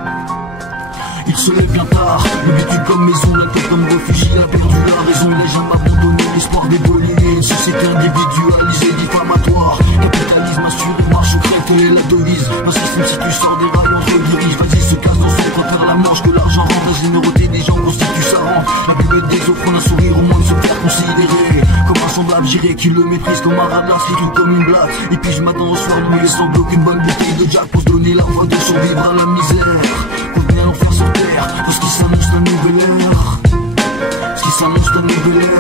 Il se lève bien tard, l'habitude comme maison, la tête comme refuge, il a perdu la raison, il a jamais abandonné l'espoir d'évoluer. Une société individualisée, diffamatoire, capitalisme assuré, marche ou crève, telle est la devise. Un système si tu sors des rails, on te redirige, vas-y se casse dans son coin, faire la manche, que l'argent rend, la générosité des gens constitue sa rente. La Bible des offres, on a sourire, au moins de se faire considérer comme un semblable, j'irai qui le méprise comme un radar, c'est tout comme une blague. Et puis je m'attends au soir, non il est sans bloc, une bonne bouteille de Jack pour se donner la voie de survivre à la misère. Contenir l'enfer sur terre, tout ce qui s'annonce la nouvelle ère. Ce qui s'annonce la nouvelle ère.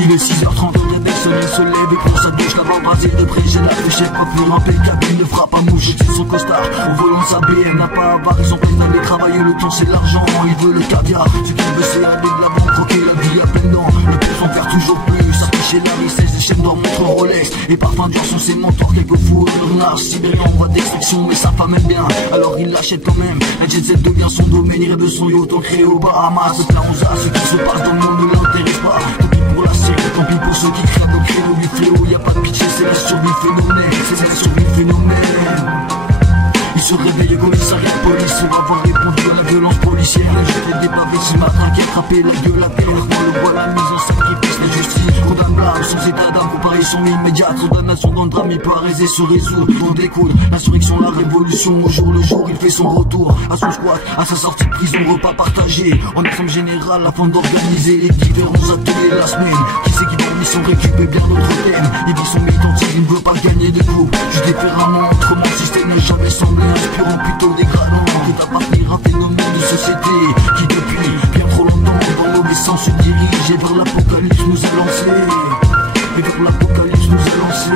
Il est 6h30, personne il se lève et prend sa douche, la barbe rasée de près, j'ai la fléchette, coiffure impeccable, il ne frappe pas mouche, c'est son costard, au volant de sa BM, n'a pas avare, ils sont prêts d'aller travailler, le temps c'est l'argent, il veut le caviar, ce qu'il veut c'est aller de l'avant, croquer la vie à pleines dents, le plus s'en faire toujours plus, s'afficher la richesse, des chaînes d'or, montre Rolex, et parfum dur sont ses mentors, quelquefois le large, sibérien en voie d'extraction, mais sa femme aime bien, alors il l'achète quand même, la jet set devient son domaine, il rêve de son yacht ancré au Bahamas, ce Claronza, ce qui se passe dans le monde ne l'intéresse pas, pour la série, tant pis pour ceux qui crèvent au créneau du fléau. Y'a pas de pitié, c'est la survie phénomène. C'est la survie phénomène. Il se réveille au commissariat de police pour avoir répondu à la violence policière. Et je fais des pavés ce matin qui attrapé la gueule à terre. On le voit la mise en sacrifice, la justice condamnable. Sans état d'âme, comparution immédiate. Condamnation dans le drame, il peut arrêter, se résoudre. On découle l'insurrection, la révolution. Au jour le jour, il fait son retour à son squat, à sa sortie de prison, repas partagé. En assemblée générale, afin d'organiser les différents ateliers de la semaine. Qui sait qui dormit son récup et bien d'autres thèmes. Il dit son militantisme, il ne veut pas gagner de coups. Juste différemment, autrement, le système n'a jamais semblé inspirant, plutôt dégradant que d'appartenir à un phénomène de société qui depuis bien trop longtemps dans le mauvais sens se dirige et vers l'apocalypse nous a lancé. Et vers l'apocalypse nous a lancé.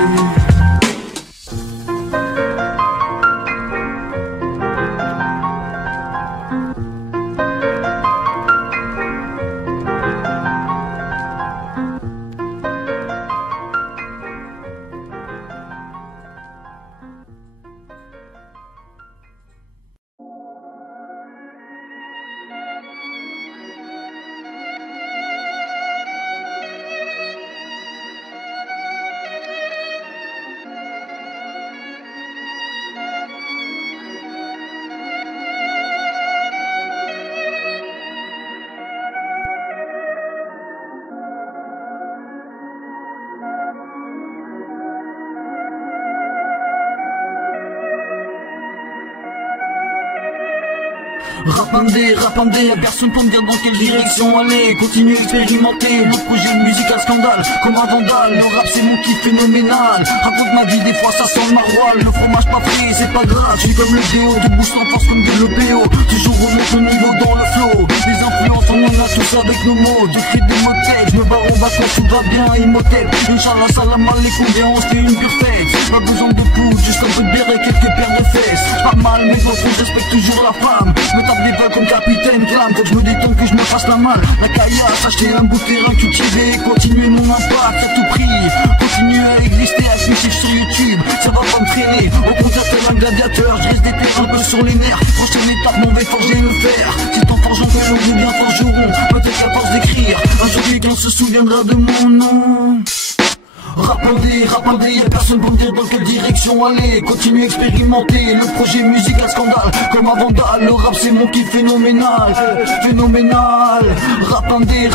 Rapandé, personne pour me dire dans quelle direction aller. Continue à expérimenter, notre projet musical scandale. Comme un vandale, le rap c'est mon kiff phénoménal. Raconte ma vie, des fois ça sent le maroilles. Le fromage pas frit, c'est pas grave, je suis comme le BO. Tu bouges sans force comme le BO. Toujours remettre le niveau dans le flow. Les influences on en a tous avec nos mots. J'écris des mots-têtes, je me barre en vacances, tout va bien, Imhotep. Inch'Allah, salam alaikum, viens on se fait une pure fête. Pas besoin de poudre, juste un peu de bière et quelques paires de fesses. Pas mal, mais d'autres je respecte toujours la femme. Me tape des balles comme Capitaine Glam. Faut que je me détende, que je me fasse la malle. La caillasse, acheter un bout de terrain cultivé. Continuer mon impact à tout prix. Continuer à exister, à me suivre sur YouTube. Ça va pas me traîner, au contraire tel un gladiateur. Je risque d'être un peu sur les nerfs. Prochaine étape, m'en vais forger le fer. Si t'en forgeant que l'on ou bien forgeront. Peut-être à force d'écrire, un jour quelqu'un se souviendra de mon nom. Rapandé, y'a personne pour me dire dans quelle direction aller. Continue à expérimenter, le projet musical scandale. Comme un vandale, le rap c'est mon kiff phénoménal. Rapandé,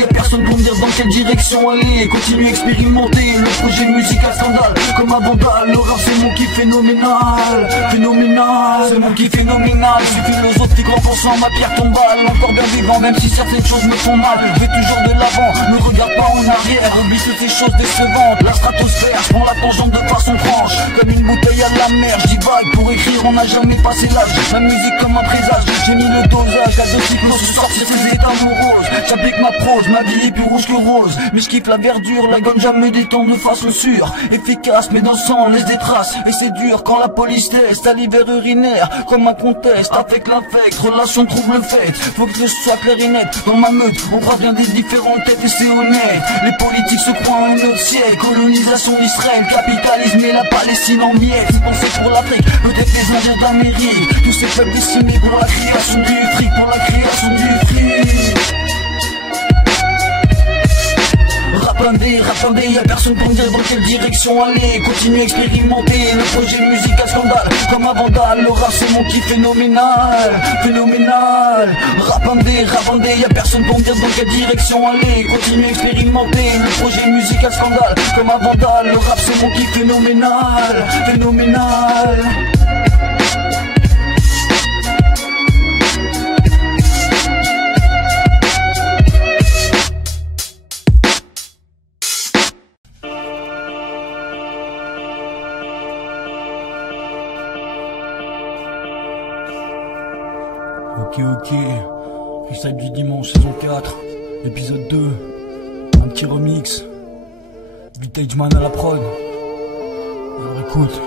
y'a personne pour me dire dans quelle direction aller. Continue à expérimenter, le projet musical scandale. Comme un vandale, le rap c'est mon kiff phénoménal. C'est mon kiff phénoménal. C'est philosophique, renforçant ma pierre tombale. Encore bien vivant, même si certaines choses me font mal. Je vais toujours de l'avant, ne regarde pas en arrière. Oublie toutes ces choses décevantes. La stratosphère, je prends la tangente de façon franche. Comme une bouteille à la mer, j'y vague. Pour écrire, on n'a jamais passé l'âge. La musique comme un présage, j'ai mis le dosage. La dose hypnose, sortir ces états moroses. J'applique ma prose, ma vie est plus rouge que rose. Mais je kiffe la verdure, la gomme jamais détend de façon sûre. Efficace, mais dans le sang, laisse des traces. Et c'est dur quand la police teste à l'hiver urinaire. Comme un conteste, avec l'infect, relation trouble faite. Faut que je sois clair et net. Dans ma meute, on croit bien des différentes têtes et c'est honnête. Les politiques se croient un autre siècle. Colonisation d'Israël, capitalisme et la Palestine en miettes. Penser pour l'Afrique, peut-être les Indiens d'Amérique. Tous ces peuples décimés pour la création du fric, Rapandé, y'a personne pour me dire dans quelle direction aller. Continue à expérimenter, le projet musical scandale. Comme un vandale, le rap c'est mon kiff phénoménal. Rapandé, y'a personne pour me dire dans quelle direction aller. Continue à expérimenter, le projet musical scandale. Comme un vandale, le rap c'est mon kiff phénoménal. Ok, freestyle du dimanche, saison 4, épisode 2, un petit remix, Vintage Man à la prod, alors écoute.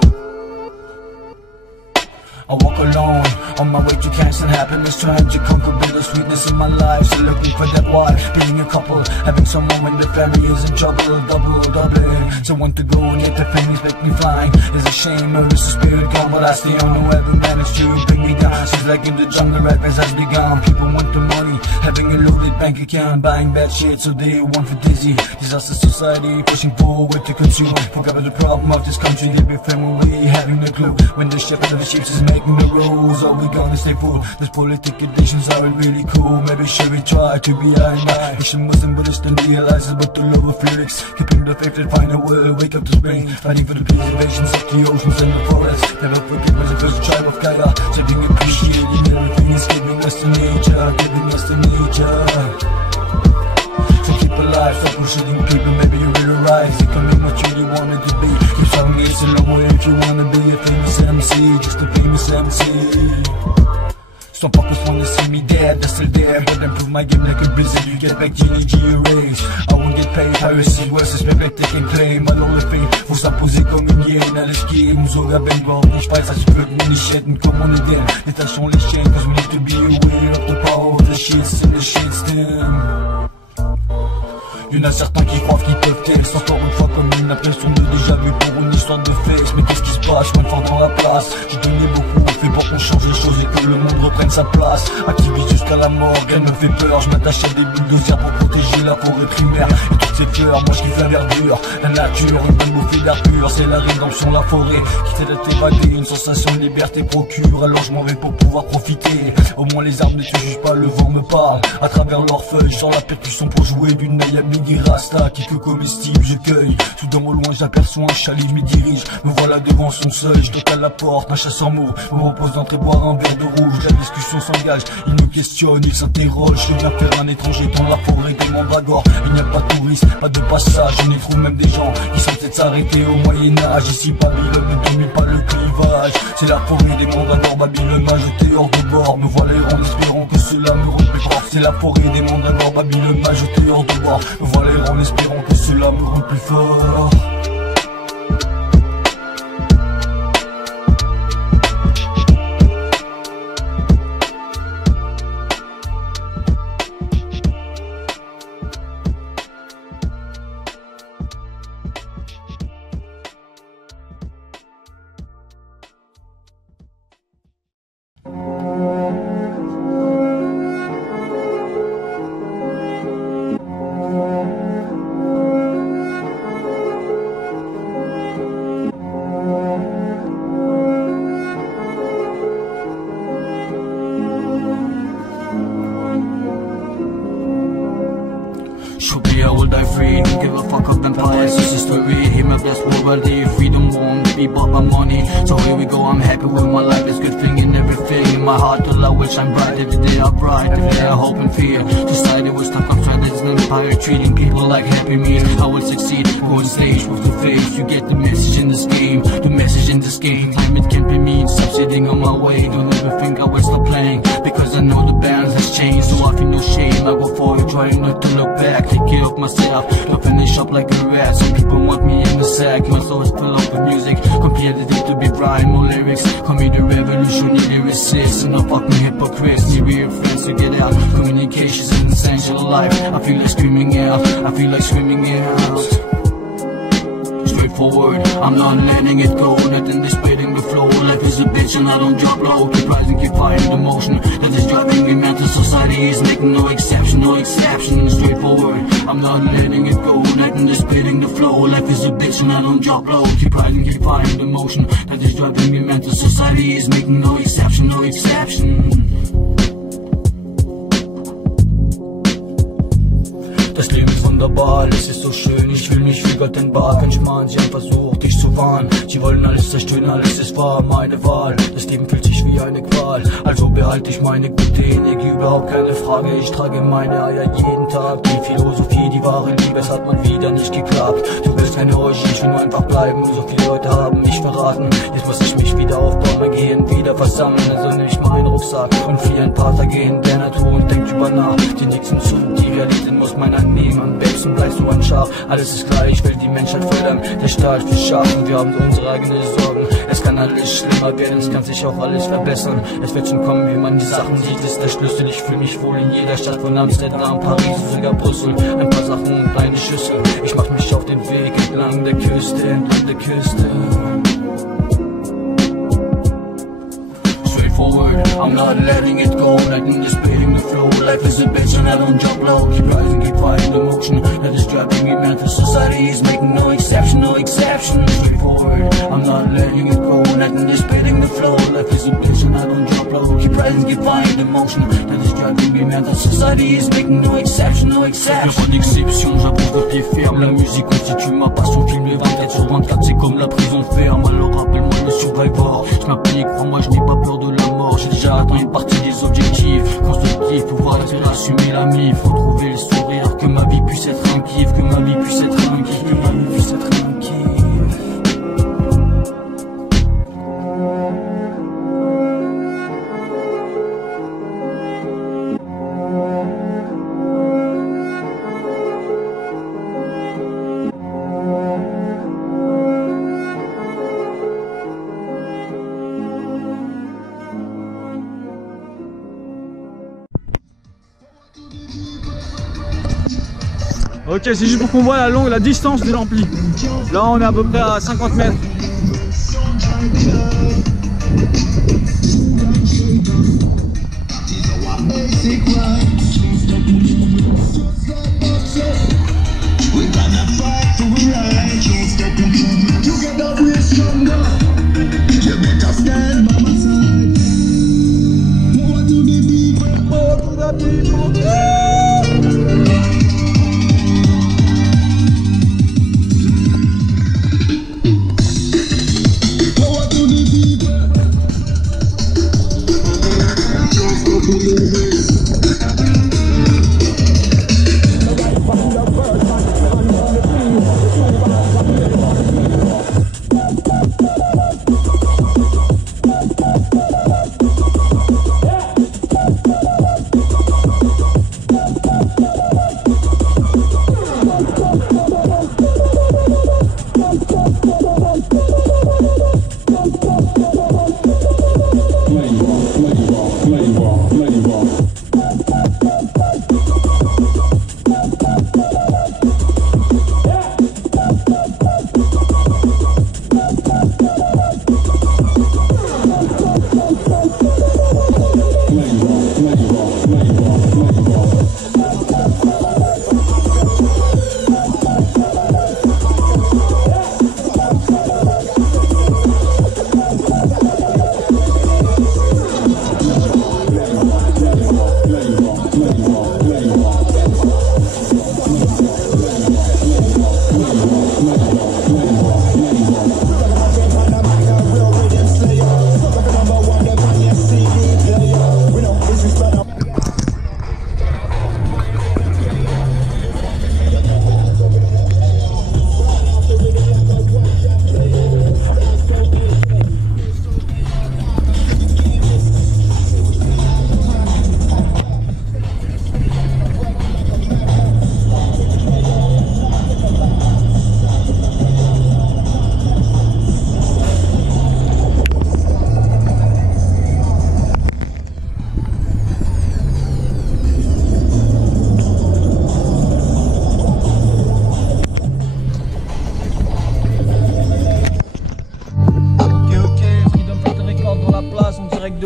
I walk alone, on my way to cancer and happiness, trying to conquer the sweetness in my life, so looking for that wife, being a couple, having someone when the family is in trouble, doubling, someone to go and yet the family expect me flying, is a shame, or is the spirit gone, but I still don't know ever managed to bring me down, she's like in the jungle, rappers has begun, people want the money, having a loaded bank account, buying bad shit, so they want for dizzy, disaster society, pushing forward to consume, forgot the problem of this country, they be family, having no clue, when the shepherd of the sheep is making the rules, are we gonna stay full? Those politic conditions are really cool. Maybe should we try to be high? Asian Muslim Buddhist and realizes but the love of lyrics, keeping the faith and find a way, wake up to spring, fighting for the preservations of the oceans and the forests. Never forget was the first tribe of Gaia, saving appreciating everything is giving us to nature, So keep alive, stop bullshitting people, maybe you will rise, becoming what you really wanted to be. Keep telling me it's a long way if you wanna be a famous MC, just a famous MC. Some fuckers wanna see me dead, they're still there, but improve my game like a blizzard, you get back GNG erase. I won't get paid, piracy, ouais c'est spec like take and claim. Alors le fait, faut s'imposer comme une hyène à l'esquive. Nous aura ben gone, ich weiß, dass ich wirklich nicht hätten, comme on est dead. Détachons les chaînes, cause we need to be aware of the power of the shits and the shitstem. Y'en a certains qui croient qu'ils peuvent tester, encore une fois comme une impression de déjà vu pour une histoire de face. Mais qu'est-ce qui se passe, moins de fois dans la place. J'ai donné beaucoup, on fait pour qu'on change les choses et que le monde reprenne sa place. Activiste jusqu'à la mort, elle me fait peur. Je m'attache à des bulldozers pour protéger la forêt primaire et toutes ces fleurs, moi je kiffe la verdure, la nature, une bonne bouffée d'air pur. C'est la rédemption, la forêt, qui t'aide à t'évader, une sensation de liberté procure. Alors je m'en vais pour pouvoir profiter. Au moins les arbres ne te jugent pas, le vent me parle à travers leurs feuilles, sur la percussion pour jouer d'une Miami Rasta, qui que comestible je cueille. Soudain au loin j'aperçois un chalet, je m'y dirige. Me voilà devant son seuil, je toque à la porte, un chasseur mourre. Me repose d'entrer boire un verre de rouge. La discussion s'engage, il me questionne, il s'interroge. Je viens faire un étranger dans la forêt des mandragores. Il n'y a pas de touristes, pas de passage. On y trouve même des gens qui sont peut-être s'arrêter au Moyen-Âge. Ici Babylone ne domine pas le clivage. C'est la forêt des mandragores, Babylone m'a jeté hors de bord. Me voilà en espérant que cela me rend plus fort. C'est la forêt des mandragores, Babylone m'a jeté hors de bord. Me voilà en espérant que cela me rende plus fort. will die free. Don't give a fuck of vampires, this is history. Hear my best world, freedom won't be bought by money. So here we go, I'm happy with my life. There's good thing in everything. In my heart, the light will shine bright. Every day I bright, every day I hope and fear. Society will stuck up trying to an empire, treating people like happy meals. I will succeed, go on stage with the face. You get the message in this game, the message in this game. Time it can't be mean, stop sitting on my way. Don't ever think I will stop playing, because I know the balance has changed. So I feel no shame, I go forward, trying not to look back. Take care of myself, don't finish up like a rat. Some people want me in the sack, my soul is full up with music. Competitive to be rhyme, more lyrics. Call me the revolutionary resist. And I fuck me hypocrites, need real friends to get out. Communication's an essential life. I feel like screaming out, I feel like screaming out. Straightforward, I'm not letting it go. Nothing displaying the flow. Life is a bitch and I don't drop low. Keep rising, keep fighting the motion that is driving me mad. Society is making no exception, no exception. Straightforward, I'm not letting it go. Nothing displaying the flow. Life is a bitch and I don't drop low. Keep rising, keep fighting the motion that is driving me mad. Society is making no exception, no exception. Das Leben ist wunderbar, es ist so schön, ich fühl mich wie Gott in Bar. Kein Schmarrn, sie haben versucht, dich zu warnen. Sie wollen alles zerstören, alles ist wahr, meine Wahl. Das Leben fühlt sich wie eine Qual, also behalte ich meine gute Energie, überhaupt keine Frage. Ich trage meine Eier jeden Tag, die Philosophie, die wahre Liebe, es hat mal wieder nicht geklappt. Du bist keine Orgie, ich will nur einfach bleiben. So viele Leute haben mich verraten, jetzt muss ich mich wieder aufbauen, mein Gehirn wieder versammeln. Also nehm ich meinen Rucksack und fliehe ein paar Tage in der Natur und denk drüber nach. Die nächsten Zug, die Realität muss meiner nehmen. Am besten bleibst du ein Schaf, alles ist gleich, will die Menschheit fördern. Der Staat will schaffen, wir haben unsere eigenen Sorgen. Es kann alles schlimmer werden, es kann sich auch alles verbessern. Es wird schon kommen, wie man die Sachen sieht, ist der Schlüssel. Ich fühle mich wohl in jeder Stadt, von Amsterdam, Paris, sogar Brüssel. Ein paar Sachen und kleine Schüssel. Ich mach mich auf den Weg entlang der Küste, entlang der Küste. Straightforward, I'm not letting it go. Nothing is beating the flow. Life is a bitch and I don't drop low. Keep rising, keep fighting the motion that is driving me mental. Society is making no exception, no exception. Straightforward, I'm not letting it go. Nothing is beating the flow. Life is a bitch and I don't drop low. Keep rising, keep fighting the motion that is driving me mental. Society is making no exception, no exception. Y'a pas d'exception, j'approuve de pied ferme. La musique constitue ma passion, film les 24 sur 24, c'est comme la prison ferme. Alors rappelle-moi le survivor. Je m'applique, crois-moi, je n'ai pas peur de la mort. J'ai déjà atteint une partie des objectifs constructifs, pouvoir assumer la mif. Faut trouver le sourire, que ma vie puisse être un kiff, que ma vie puisse être un kiff, que ma vie puisse être un kiff. Ok, c'est juste pour qu'on voit la distance de l'ampli. Là, on est à peu près à 50 mètres.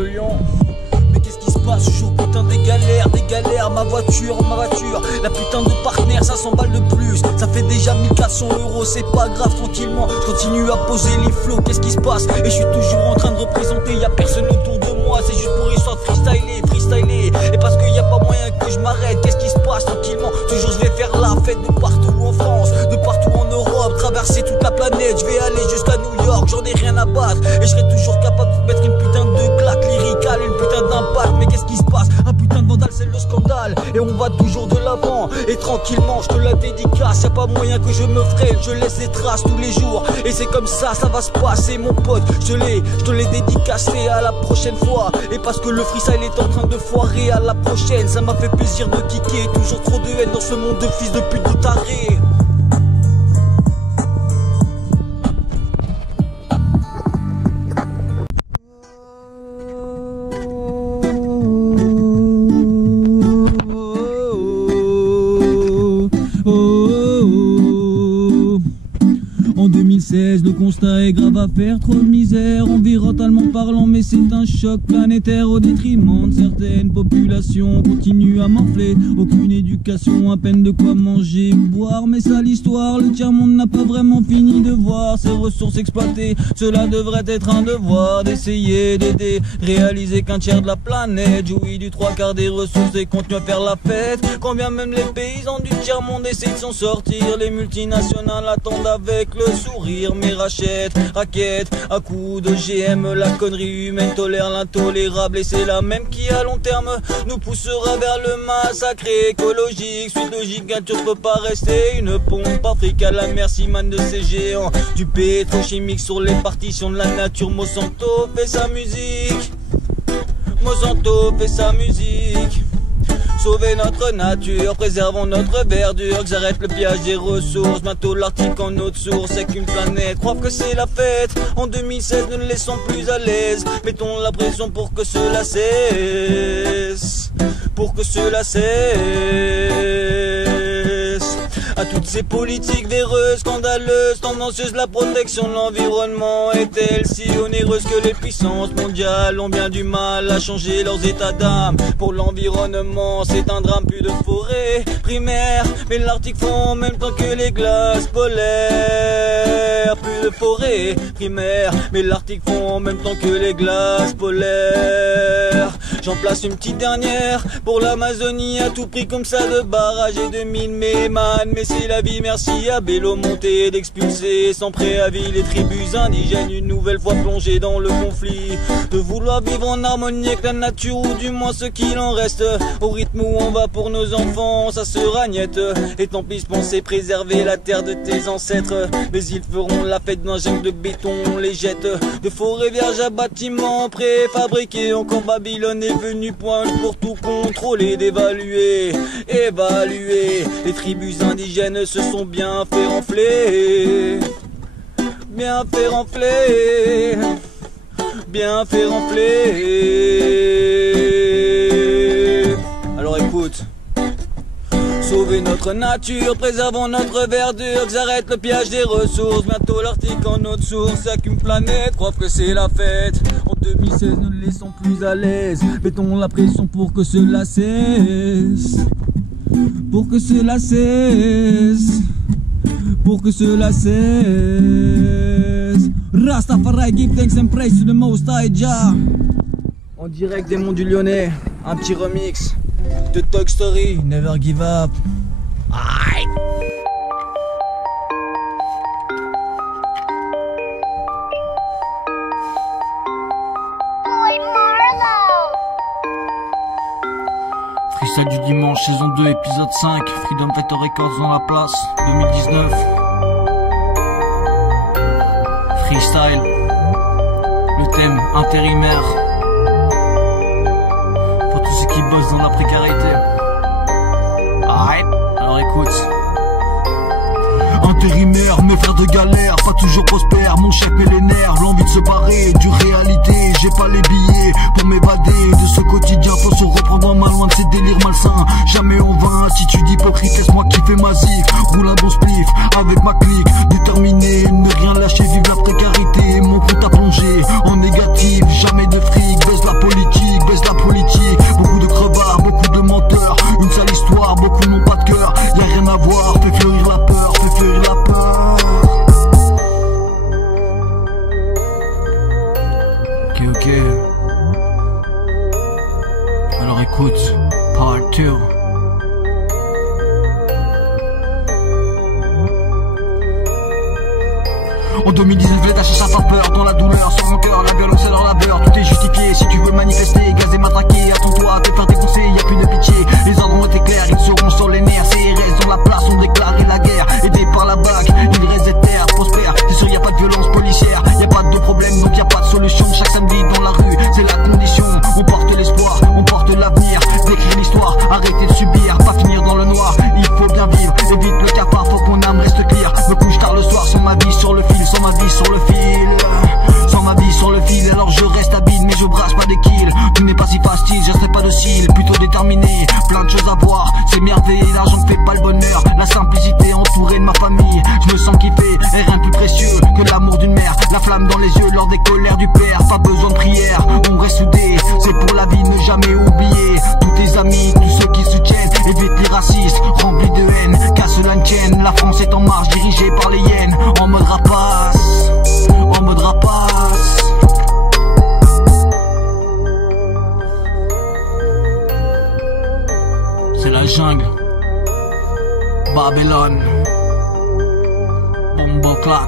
Lyon. Mais qu'est-ce qui se passe? Toujours putain des galères, ma voiture, la putain de partenaire, 500 balles de plus, ça fait déjà 1400 €, c'est pas grave, tranquillement, je continue à poser les flots, qu'est-ce qui se passe? Et je suis toujours en train de représenter, y'a personne autour de moi, c'est juste pour histoire de freestyler, et parce qu'il y a pas moyen que je m'arrête, qu'est-ce qui se passe? Tranquillement, toujours je vais faire la fête de partout en France, de partout en Europe, traverser toute la planète, je vais aller jusqu'à New York, j'en ai rien à battre, et je serai toujours capable de mettre une putain de claque lyricale, une putain d'impact, mais qu'est-ce qui se passe? Un putain de vandale, c'est le scandale, et on va toujours de l'avant, et tranquillement, je te la dédicace, y'a pas moyen que je me freine, je laisse des traces tous les jours, et c'est comme ça va se passer mon pote, je te l'ai dédicacé, à la prochaine fois, et parce que le freestyle est en train de foirer, à la prochaine, ça m'a fait plaisir de kicker, toujours trop de haine dans ce monde de fils de pute de taré. En 2016, le constat est grave à faire, trop de misère, environnementalement parlant, mais c'est un choc planétaire au détriment de certaines populations, continue à m'enfler, aucune éducation, à peine de quoi manger ou boire, mais ça l'histoire, le tiers-monde n'a pas vraiment fini de voir ses ressources exploitées, cela devrait être un devoir d'essayer d'aider, réaliser qu'un tiers de la planète jouit du 3/4 des ressources et continue à faire la fête, quand bien même les paysans du tiers-monde essayent de s'en sortir, les multinationales attendent avec le sourire, mais rachètent, raquettes, à coups d'OGM, la connerie humaine tolère l'intolérable et c'est la même qui à long terme nous poussera vers le massacre écologique. Suite logique, nature peut pas rester une pompe Afrique à la merci man de ces géants du pétrochimique sur les partitions de la nature. Monsanto fait sa musique, Monsanto fait sa musique. Sauver notre nature, préservons notre verdure, que j'arrête le pillage des ressources, bientôt l'Arctique en eau de source, c'est qu'une planète, croient que c'est la fête, en 2016 ne le laissons plus à l'aise, mettons la pression pour que cela cesse, pour que cela cesse. À toutes ces politiques véreuses, scandaleuses, tendancieuses, la protection de l'environnement est-elle si onéreuse que les puissances mondiales ont bien du mal à changer leurs états d'âme? Pour l'environnement, c'est un drame, plus de forêt primaire, mais l'Arctique fond en même temps que les glaces polaires. Plus de forêt primaire, mais l'Arctique fond en même temps que les glaces polaires. J'en place une petite dernière pour l'Amazonie, à tout prix comme ça de barrage et de mines, mais man, mais c'est la vie, merci à Bélo-Monté d'expulser sans préavis les tribus indigènes, une nouvelle fois plongées dans le conflit, de vouloir vivre en harmonie avec la nature, ou du moins ce qu'il en reste, au rythme où on va pour nos enfants, ça se ragnette, et tant pis penser préserver la terre de tes ancêtres, mais ils feront la fête d'un jungle de béton, on les jette, de forêts vierges à bâtiments préfabriqués, encore Babylone est venue pointe pour tout contrôler, d'évaluer, évaluer, les tribus indigènes se sont bien fait renfler, bien fait renfler, bien fait renfler. Alors écoute, sauver notre nature, préservons notre verdure, que j'arrête le pillage des ressources, bientôt l'Arctique en eau de source, c'est qu'une planète, croient que c'est la fête. En 2016, ne le laissons plus à l'aise, mettons la pression pour que cela cesse, pour que cela cesse, pour que cela cesse. Rastafari, give thanks and praise to the Most High Jah. En direct des Monts du Lyonnais, un petit remix de Toy Story, Never Give Up. Aïe. Freestyle du dimanche, saison 2, épisode 5, Freedom Fighter Records dans la place, 2019. Freestyle, le thème intérimaire, pour tous ceux qui bossent dans la précarité. Alright, alors écoute. Intérimaire, mes frères de galère, pas toujours prospère, mon chef met les nerfs, l'envie de se barrer, du réalité, j'ai pas les billets pour m'évader de ce quotidien, faut se reprendre en main loin de ces délires malsains, jamais en vain, attitude hypocrite, laisse-moi kiffer ma zif, roule un bon spliff avec ma clique, déterminé, ne rien lâcher, vive la précarité, mon compte à plonger en négatif, jamais de fric, baisse la politique. Écoute, part 2. En 2019, l'État cherche à faire peur dans la douleur, sans rancœur, la violence et leur labeur. Tout est justifié, si tu veux manifester, gazer, matraquer, attends-toi à te faire défoncer, y a plus de pitié. Les ordres ont été clairs, ils seront sur les nerfs. CRS dans la place, on déclaré la guerre. Aidés par la bague, ils restent des terres prospères. C'est sûr, y a pas de violence policière, y a pas de problème, donc y a pas de solution. Chaque samedi dans la rue, c'est la condition. On porte l'espoir, on porte l'avenir. D'écrire l'histoire, arrêter de subir, pas finir dans le noir. Il faut bien vivre, évite le cafard, faut qu'on âme reste clear. Me couche tard le soir, sans ma vie sur le fil. Sans ma vie sur le fil, sans ma vie sur le fil. Alors je reste habile mais je brasse pas des kills. Tout n'est pas si facile, je resterai pas docile, plutôt déterminé, plein de choses à voir. C'est merveilleux, l'argent ne fait pas le bonheur. La simplicité entourée de ma famille, je me sens kiffer, et rien de plus précieux que l'amour d'une mère. La flamme dans les yeux lors des colères du père. Pas besoin de prière, on reste soudés. C'est pour la vie, ne jamais oublier tous tes amis, tous ceux qui soutiennent. Évite les racistes, remplis de haine, casse la tienne. La France est en marche, dirigée par les hyènes. En mode rapace, en mode rapace. C'est la jungle, Babylone, Bombo Clap.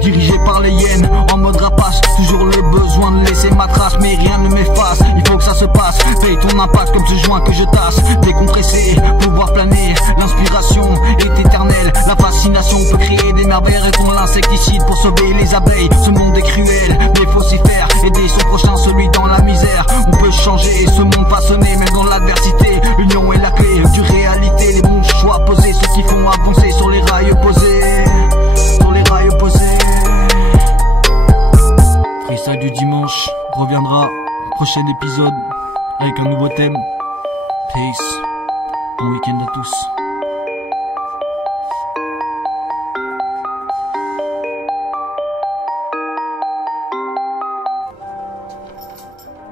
Dirigé par les hyènes, en mode rapace. Toujours le besoin de laisser ma trace, mais rien ne m'efface. Il faut que ça se passe, paye ton impact comme ce joint que je tasse. Décompresser, pouvoir planer, l'inspiration est éternelle. La fascination peut créer des merveilles. Répond l'insecticide pour sauver les abeilles. Ce monde est cruel, mais faut s'y faire. Aider son prochain, celui dans la misère. On peut changer ce monde façonné, même dans l'adversité. L'union est la clé du réalité. Les bons choix posés, ceux qui font avancer sur les rails opposés. Sur les rails opposés. Freestyle du dimanche reviendra, prochain épisode avec un nouveau thème. Peace, bon week-end à tous.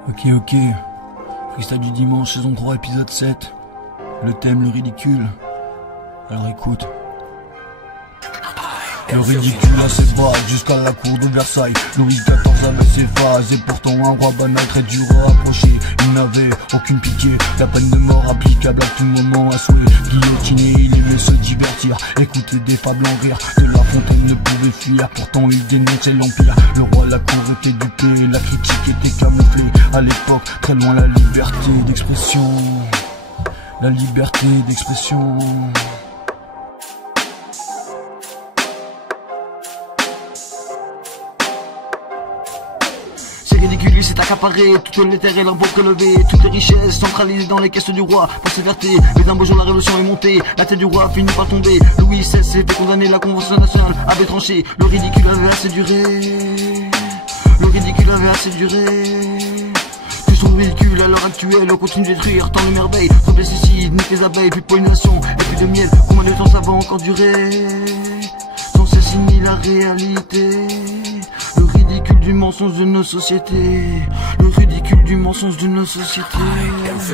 Ok, freestyle du dimanche, saison 3, épisode 7. Le thème, le ridicule. Alors écoute. Le ridicule à ses bases jusqu'à la cour de Versailles. Louis XIV avait ses phases et pourtant un roi banal très dur à approcher. Il n'avait aucune pitié, la peine de mort applicable à tout moment à souhait. Guillotiné, il aimait se divertir, écouter des fables en rire. De La Fontaine ne pouvait fuir, pourtant il dénonçait l'empire. Le roi, la cour était dupé, la critique était camouflée. À l'époque, très loin la liberté d'expression. La liberté d'expression. Ridicule, lui s'est accaparé toutes les terres et leurs beaux relevés, toutes les richesses centralisées dans les caisses du roi. Pour s'éverter, mais un beau jour la révolution est montée, la tête du roi finit par tomber. Louis XVI s'est fait condamner, la convention nationale avait tranché. Le ridicule avait assez duré, le ridicule avait assez duré. Plus son ridicule à l'heure actuelle, on continue de détruire tant de merveilles. Sans pesticides, ni les abeilles, plus de pollination et plus de miel. Combien de temps ça va encore durer? Sans cesse ni la réalité. Le ridicule du mensonge de nos sociétés. Le ridicule du mensonge de nos sociétés.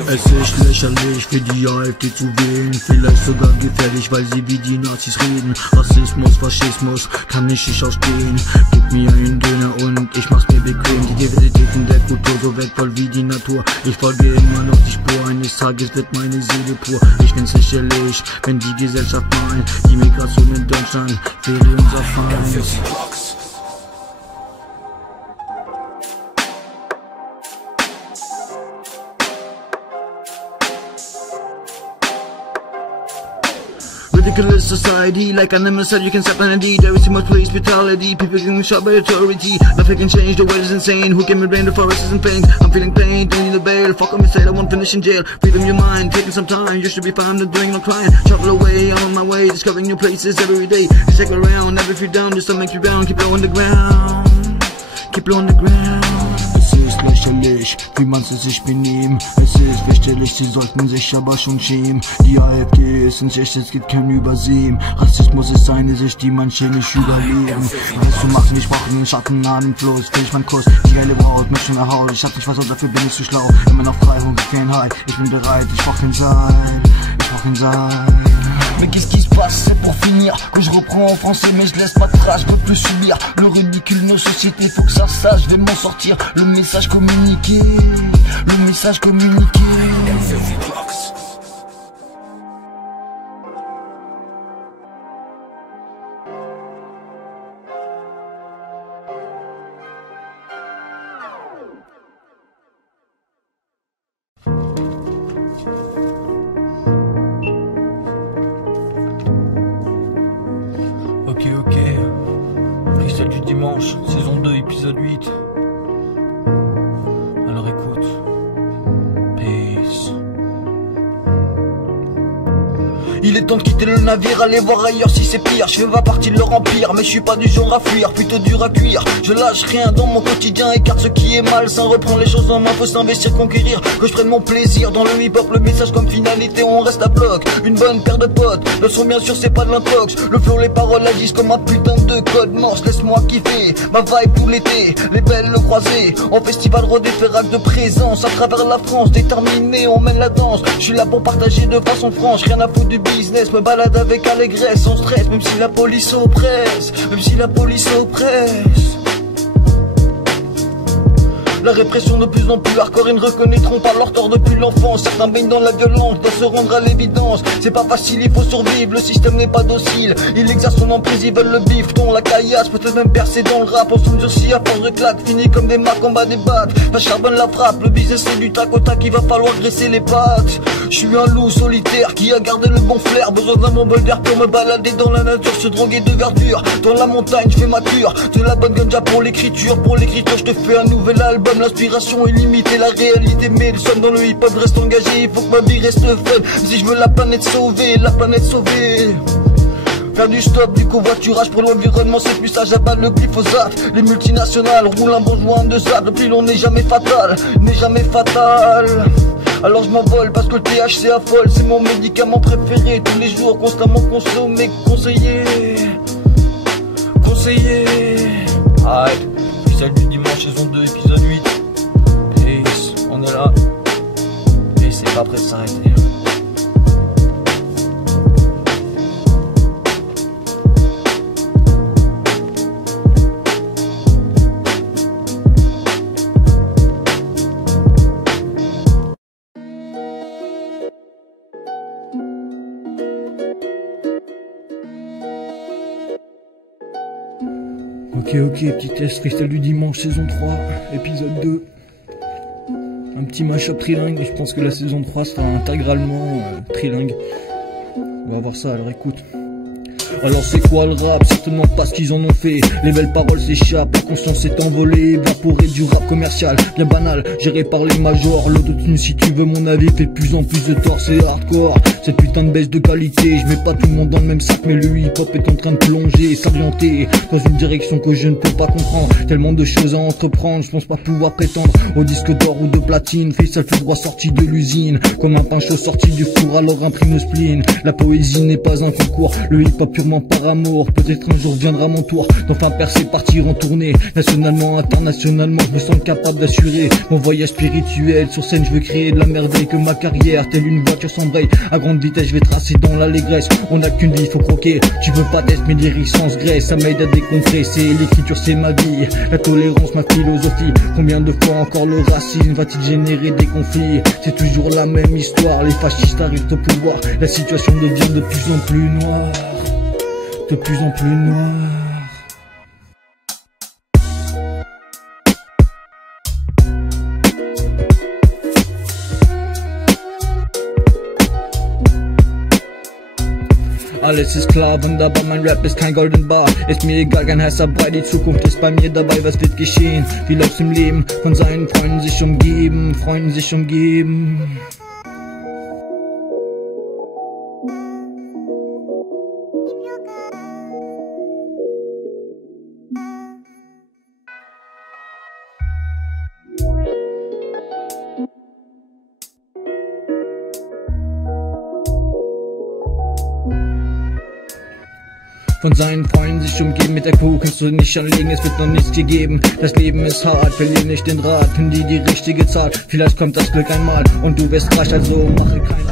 Es ist lächerlich, für die AfD zu wählen. Vielleicht sogar gefährlich, weil sie wie die Nazis reden. Rassismus, Faschismus, kann ich nicht ausstehen. Gib mir einen Döner und ich mach's mir bequem. Die Diversitäten der Kultur so wertvoll wie die Natur. Ich folge immer noch die Spur, eines Tages wird meine Seele pur. Ich find's lächerlich, wenn die Gesellschaft meint, die Migration in Deutschland wäre unser Feind. Ridiculous society, like I never said you can stop an ID. There is too much police brutality, people can shop by authority. Nothing can change, the world is insane. Who can blame the forest is in pain? I'm feeling pain, don't need a bail. Fuck on me, say I won't finish in jail. Freedom your mind, taking some time. You should be fine, not doing no crime. Travel away, I'm on my way, discovering new places every day. You check around, never feel down, just to make you round. Keep low on the ground, keep low on the ground. Es ist lächerlich, wie man sie sich benehmen. Es ist fürchterlich, sie sollten sich aber schon schämen. Die AfD ist uns echt, es gibt kein Übersehen. Rassismus ist eine Sicht, die manche nicht überleben. Was zu machen, ich brauche einen Schatten an dem Fluss. Will ich meinen Kuss, die geile Braut, mich schon Haut. Ich hab nicht versucht, dafür bin ich zu schlau. Immer noch frei, Hunger, kein Halt. Ich bin bereit, ich brauch den Seil, ich brauch den Seil. Mais qu'est-ce qui se passe, c'est pour finir que je reprends en français mais je laisse pas de trace, je veux plus subir le ridicule de nos sociétés, faut que ça sache, je vais m'en sortir. Le message communiqué, le message communiqué. Ok, freestyle du dimanche, saison 2, épisode 8. Alors écoute, peace. Il est temps de quitter le navire, aller voir ailleurs si c'est pire. Je fais pas partie de leur empire, mais je suis pas du genre à fuir, plutôt dur à cuire. Je lâche rien dans mon quotidien, écarte ce qui est mal, sans reprendre les choses en main, faut s'investir, conquérir. Que je prenne mon plaisir dans le hip-hop, le message comme finalité, on reste à bloc. Une bonne paire de potes, le son bien sûr c'est pas de l'intox. Le flow, les paroles agissent comme un putain de code morse. Laisse-moi kiffer, ma vibe tout l'été, les belles croisées. En festival rodé, férac de présence, à travers la France, déterminé, on mène la danse. Je suis là pour partager de façon franche, rien à foutre du business, me balade avec allégresse, sans stress, même si la police oppresse, même si la police oppresse. La répression de plus en plus hardcore, ils ne reconnaîtront pas leur tort depuis l'enfance. Certains baignent dans la violence, doivent se rendre à l'évidence. C'est pas facile, il faut survivre, le système n'est pas docile. Il exerce son emprise, ils veulent le bifton, la caillasse, peut-être même percer dans le rap. On se durcit à force de claques, fini comme des marques en bas des bacs. La charbonne la frappe, le business c'est du tac au tac, il va falloir graisser les pattes. Je suis un loup solitaire qui a gardé le bon flair, besoin d'un bon bol d'air pour me balader dans la nature, se droguer de verdure. Dans la montagne, je fais ma cure, de la bonne ganja pour l'écriture je te fais un nouvel album. L'inspiration est limitée, la réalité mais le son dans le hip hop reste engagé. Il faut que ma vie reste fun, si je veux la planète sauvée, faire du stop, du covoiturage pour l'environnement, c'est plus sage à battre le glyphosate. Les multinationales roulent un bon joint de zap, le pilon n'est jamais fatal, Alors je m'envole parce que le THC affole, c'est mon médicament préféré. Tous les jours, constamment consommé, conseillé. Aïe, freestyle du dimanche, saison 2, épisode 8. Peace, on est là. Et c'est pas prêt de s'arrêter. Ok, petit test freestyle du dimanche, saison 3, épisode 2. Un petit mashup trilingue, et je pense que la saison 3 sera intégralement trilingue. On va voir ça, alors écoute. Alors c'est quoi le rap? Certainement pas ce qu'ils en ont fait. Les belles paroles s'échappent, la conscience est envolée, évaporée du rap commercial, bien banal, géré par les majors. L'autotune, si tu veux mon avis, fait de plus en plus de tort, c'est hardcore. Cette putain de baisse de qualité, je mets pas tout le monde dans le même sac, mais le hip-hop est en train de plonger, s'orienter dans une direction que je ne peux pas comprendre. Tellement de choses à entreprendre, je pense pas pouvoir prétendre au disque d'or ou de platine. Freestyle tout droit sorti de l'usine, comme un pain chaud sorti du four, alors imprime le spleen. La poésie n'est pas un concours, le hip-hop purement par amour. Peut-être un jour viendra mon tour d'enfin percer, partir en tournée. Nationalement, internationalement, je me sens capable d'assurer mon voyage spirituel. Sur scène, je veux créer de la merveille, que ma carrière, telle une voiture s'embraye à grande vitesse, je vais tracer dans l'allégresse. On n'a qu'une vie, faut croquer. Tu veux pas tester mes lyrics sans graisse, ça m'aide à décompresser. L'écriture c'est ma vie, la tolérance ma philosophie. Combien de fois encore le racisme va-t-il générer des conflits? C'est toujours la même histoire, les fascistes arrivent au pouvoir. La situation devient de plus en plus noire, de plus en plus noire. Alles ist klar, wunderbar, mein Rap ist kein Golden Bar. Ist mir egal, kein heißer Brei, die Zukunft ist bei mir dabei, was wird geschehen? Wie läuft's im Leben? Von seinen Freunden sich umgeben, Von seinen Freunden sich umgeben, mit der Kuh kannst du nicht anlegen, es wird noch nichts gegeben. Das Leben ist hart, verliere nicht den Rat, find die richtige Zahl, vielleicht kommt das Glück einmal und du wirst reich, also mache keine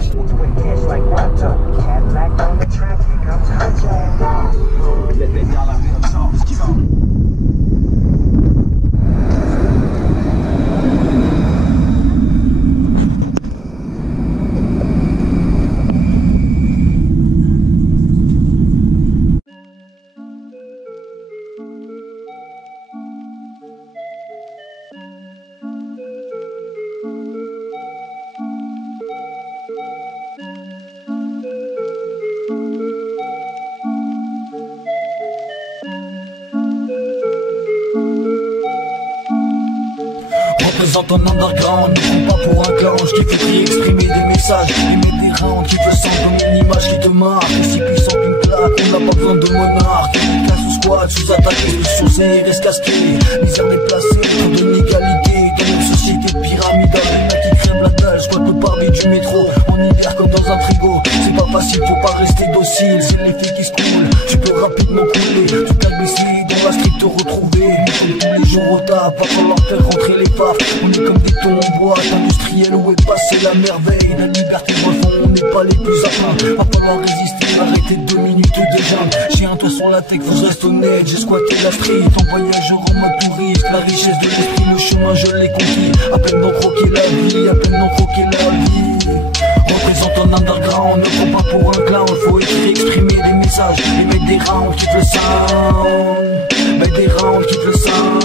Représente un underground, ne prends pas pour un clown. J'kiffe écrire, exprimer des messages, aimer des rounds qui peut sentir comme une image qui te marque. Si puissant qu'une claque, on n'a pas besoin de monarque. Casse sous squat, sous attaque, sur reste casqué. Misère déplacée, trop d'inégalité. Dans une société pyramidale, les mecs qui crèvent la dalle, squattent le parvis du métro. En hiver comme dans un frigo, c'est pas facile, faut pas rester docile. C'est les filles qui se coulent, tu peux rapidement couler. Toute la baisser, dans la street te retrouver. Mais comme tous les jours au taf, va falloir faire rentrer les phares. On est comme des tons en bois, industriels où est passée la merveille. La liberté de refond, on n'est pas les plus affins. Va falloir résister, arrêter 2 minutes de jungle. J'ai un toit sur la tech, faut que je reste honnête. J'ai squatté la street, en voyageur en mode touriste. La richesse de l'esprit, le chemin je l'ai conquis. À peine d'en croquer la vie, à peine d'en croquer la vie. Représente un underground, ne prends pas pour un clown. Faut écrire, exprimer des messages et mettre des rounds qui le sound. Mettre des rounds qui le sound.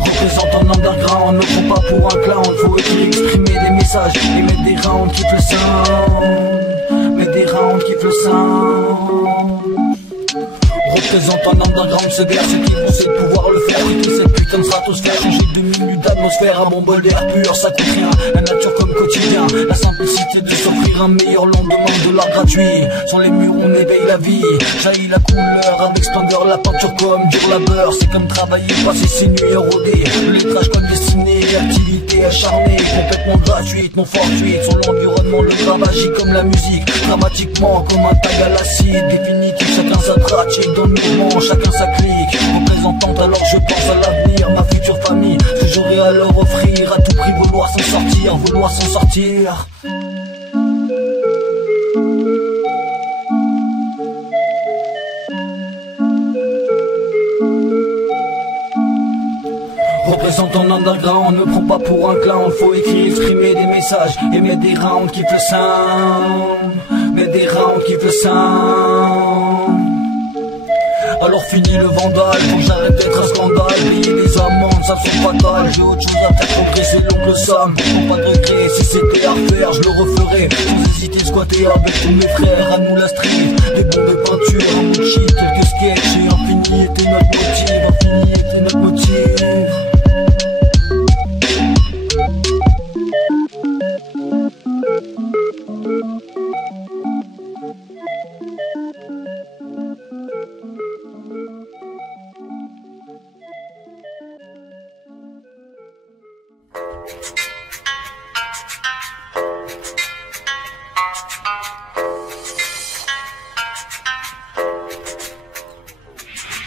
Représente un underground, ne prends pas pour un clown. Faut écrire, exprimer des messages et mettre des rounds qui le sound. Mettre des rounds qui le sound. Représente un underground sévère, ceux qui possèdent de pouvoir le faire. Quitter cette putain de stratosphère, changer 2 minutes d'atmosphère. Un bon bol d'air pur, ça coûte rien. La nature comme quotidien, la simplicité de s'offrir un meilleur lendemain de l'art gratuit. Sur les murs on éveille la vie, jaillit la couleur avec splendeur. La peinture comme dur labeur, c'est comme travailler, passer ses nuits à rôder. Le lettrage comme dessiné, activité acharnée, complètement gratuite, non fortuite. Sur l'environnement, le gravage comme la musique, dramatiquement comme un tag à l'acide. Définitif, chacun sa pratique, dans le mouvement, chacun sa clique. Représentante, alors je pense à l'avenir, ma future famille. Ce que j'aurai à leur offrir, à tout prix vouloir s'en sortir, vouloir s'en sortir. Représente un underground, ne prends pas pour un clown. Faut écrire, exprimer des messages et mettre des rounds qui le sound. Mettre des rounds qui le sound. Alors fini le vandale, faut que j'arrête d'être un scandale. Payer les amendes, ça me semble fatal. J'ai autre chose à faire progresser l'oncle Sam. Faut pas de regret, si c'était à refaire, je le referais. Sans hésiter, squatter avec tous mes frères. À nous la street, des bombes de peinture, un bout de shit, quelques sketchs. Et infini était notre motif, infini était notre motif.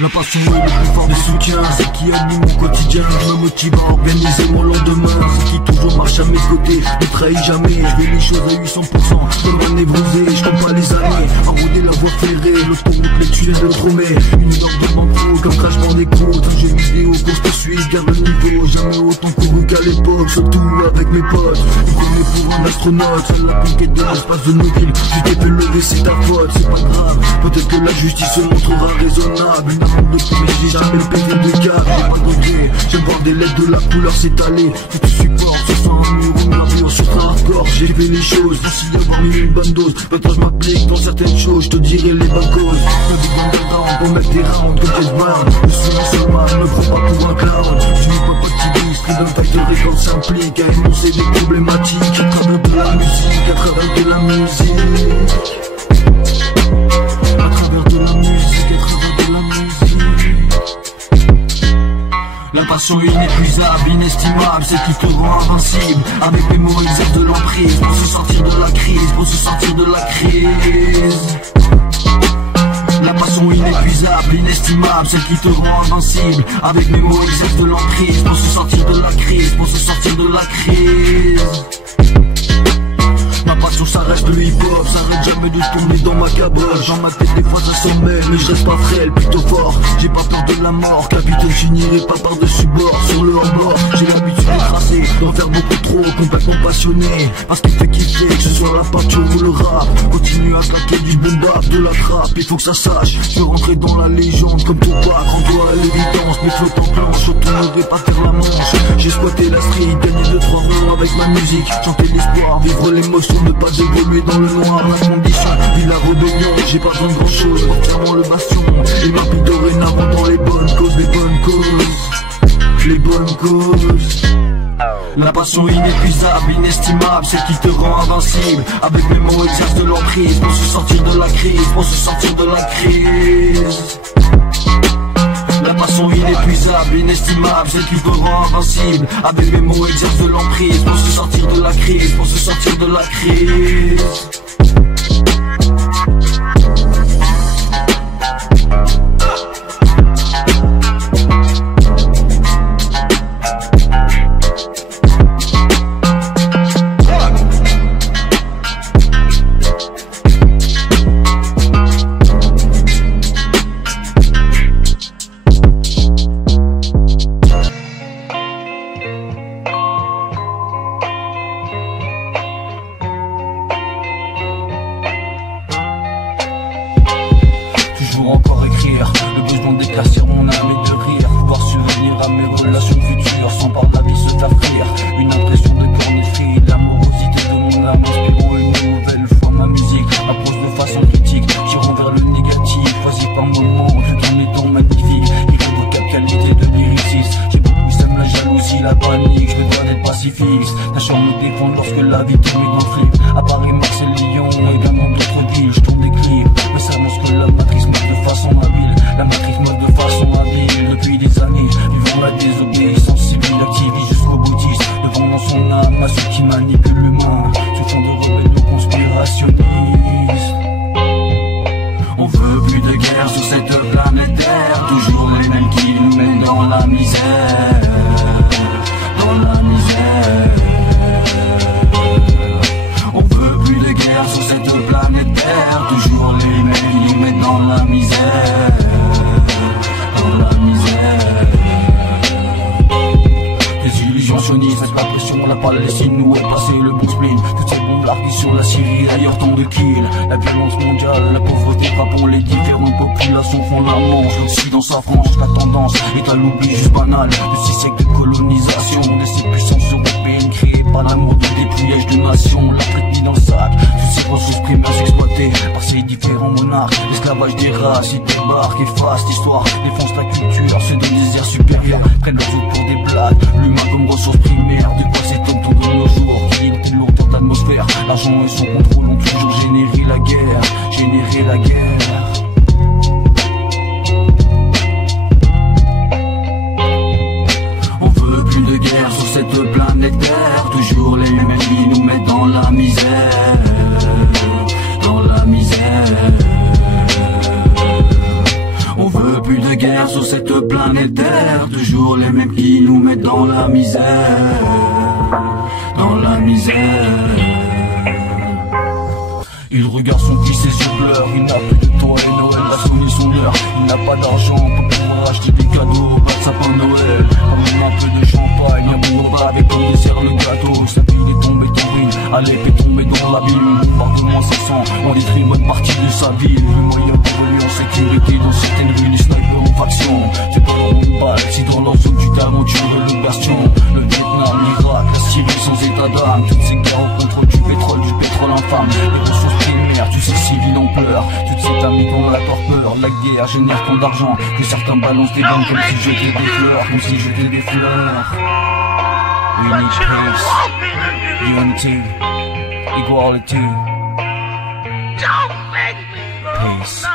La passion est le plus fort des soutiens, c'est qui anime mon quotidien. Je me motive à organiser mon lendemain, c'est qui toujours marche à mes côtés, ne trahit jamais. Je fais les choses à 800%, comme un névrosé. Je compte pas les années, à rôder la voie ferrée. L'autoroute, les tuyaux de Tromé, une heure de banco, comme Crash Bandicoot. Un jeu vidéo, course poursuite, garde le niveau. Jamais autant couru qu'à l'époque, surtout avec mes potes. Je prenais pour un astronaute, seule la conquête de l'espace de nos villes. Tu t'es fait lever, c'est ta faute, c'est pas grave. Peut-être que la justice se montrera raisonnable. De plus, j'ai jamais pété de câble, j'ai pas de regret. J'aime voir des lettres de la couleur s'étaler. Que tu supportes, ce sera un mur ou une armure sur ta hardcore. J'ai fait les choses, d'ici d'avoir mis une bonne dose. Maintenant je m'applique dans certaines choses, je te dirai les bonnes causes. Me dis dans des rounds, pour mettre des rounds comme Jess Brown. Je suis un seul man, me prends pas pour un clown. Je suis pas petit esprit d'un facteur et quand s'implique à énoncer des problématiques. À travers de la musique, à travers de la musique. À travers de la musique, à travers de la musique. La passion inépuisable, inestimable, c'est qui te rend invincible. Avec mes mots exerce de l'emprise, pour se sortir de la crise, pour se sortir de la crise. La passion inépuisable, inestimable, celle qui te rend invincible. Avec mes mots exerce de l'emprise, pour se sortir de la crise, pour se sortir de la crise. Ma passion ça reste le hip-hop, ça arrête jamais de tourner dans ma caboche. Dans ma tête des fois ça sommeille, mais je reste pas frêle, plutôt fort. J'ai pas peur de la mort, capitaine, je n'irai pas par-dessus bord. Sur le hors-bord, j'ai l'habitude de tracer, d'en faire beaucoup trop, complètement passionné. Parce qu'il fait kiffer, que ce soit la peinture ou le rap. Continue à claquer du boom bap, de la trappe, il faut que ça sache. Je veux rentrer dans la légende comme Tupac, rends-toi à l'évidence. Mes flottes en planche, je tournerai pas faire la manche. J'ai squatté la street, gagné 2-3 euros avec ma musique. Chanter l'espoir, vivre l'émotion, ne pas évoluer dans le noir. La condition, vie la rébellion, j'ai pas besoin de grand chose. Fermons le bastion, et ma vie dorénavant dans les bonnes causes, les bonnes causes. Les bonnes causes. La passion inépuisable, inestimable, celle qui te rend invincible. Avec mes mots exerce de l'emprise pour se sortir de la crise, pour se sortir de la crise. La passion inépuisable, inestimable, celle qui te rend invincible. Avec mes mots exerce de l'emprise pour se sortir de la crise, pour se sortir de la crise. Encore écrire, le besoin d'éclaircir mon âme et de rire, pouvoir survenir à mes relations futures sans par la vie se t'affrir. Une impression de cornifrie, l'amorosité de mon âme inspirant une nouvelle fois ma musique. Approche de façon critique, j'irons vers le négatif, choisis par moment, tout en étant magnifique. Irrévocable qualité de lyriciste, j'ai beaucoup sème la jalousie, la panique, je me dois d'être pacifiste. Tâchant me défendre lorsque la vie te met dans le flip. À Paris, Marseille, Lyon, également d'autres villes, je tourne des clips, mais ça montre que la matrice de façon habile, la matrice meurt de façon habile. Depuis des années, vivant la désobéissance civile, activiste jusqu'au boutiste, devant dans son âme à ceux qui manipulent l'humain, ce sont de rebelles conspirationnistes. On veut plus de guerre sur cette planète Terre, toujours les mêmes qui nous mènent dans la misère, dans la misère. On veut plus de guerre sur cette planète Terre, toujours les mêmes qui nous mènent dans la misère, dans la misère. Les illusions sionistes mettent la pression, la Palestine où est passé le bon spleen. Toutes ces bombes larguées sur la Syrie, ailleurs tant de kills. La violence mondiale, la pauvreté frappant les différentes populations font la manche. L'Occident s'affranche, la tendance est à l'oubli juste banal. De 6 siècles de colonisation, de ces puissances européennes créées par l'amour de dépouillage de nations. La traite mise dans le sac, toutes ces ressources primaires exploitées par ces différents monarques. L'esclavage des races, ils débarquent, effacent l'histoire, défoncent la culture, ceux des déserts supérieurs prennent le tout pour des blagues. L'humain comme ressource primaire, de quoi s'étonne tant de nos jours, qui est une lourdeur d'atmosphère. L'argent et son contrôle ont toujours généré la guerre, généré la guerre. On veut plus de guerre sur cette planète Terre, toujours les mêmes qui nous mettent dans la misère, dans la misère. On veut plus de guerre sur cette planète Terre, toujours les mêmes qui nous mettent dans la misère, dans la misère. Il regarde son fils et se pleure, il n'a plus de temps et Noël a sonné son heure. Il n'a pas d'argent pour pouvoir acheter des cadeaux au bas de sapin Noël. Quand même un peu de champagne, un bon repas avec comme dessert le gâteau. Sa fille est tombée à l'épée tombée dans l'abîme. Bombardement incessant, on détruit une partie de sa ville. Le moyen d'évoluer en sécurité dans certaines rues, les snipers en faction. C'est pas leur une balle, si dans leur zone tu t'aventures de le bastion. Le Vietnam, l'Irak, la Syrie sans état d'âme. Toutes ces guerres au contrôle du pétrole infâme. Les ressources primaires, tu sais civils en pleurs. Toutes ces amies dans la torpeur. La guerre génère tant d'argent que certains balancent des bombes comme si jetaient des fleurs, comme si jetaient des fleurs. We need peace, unity, equality, peace.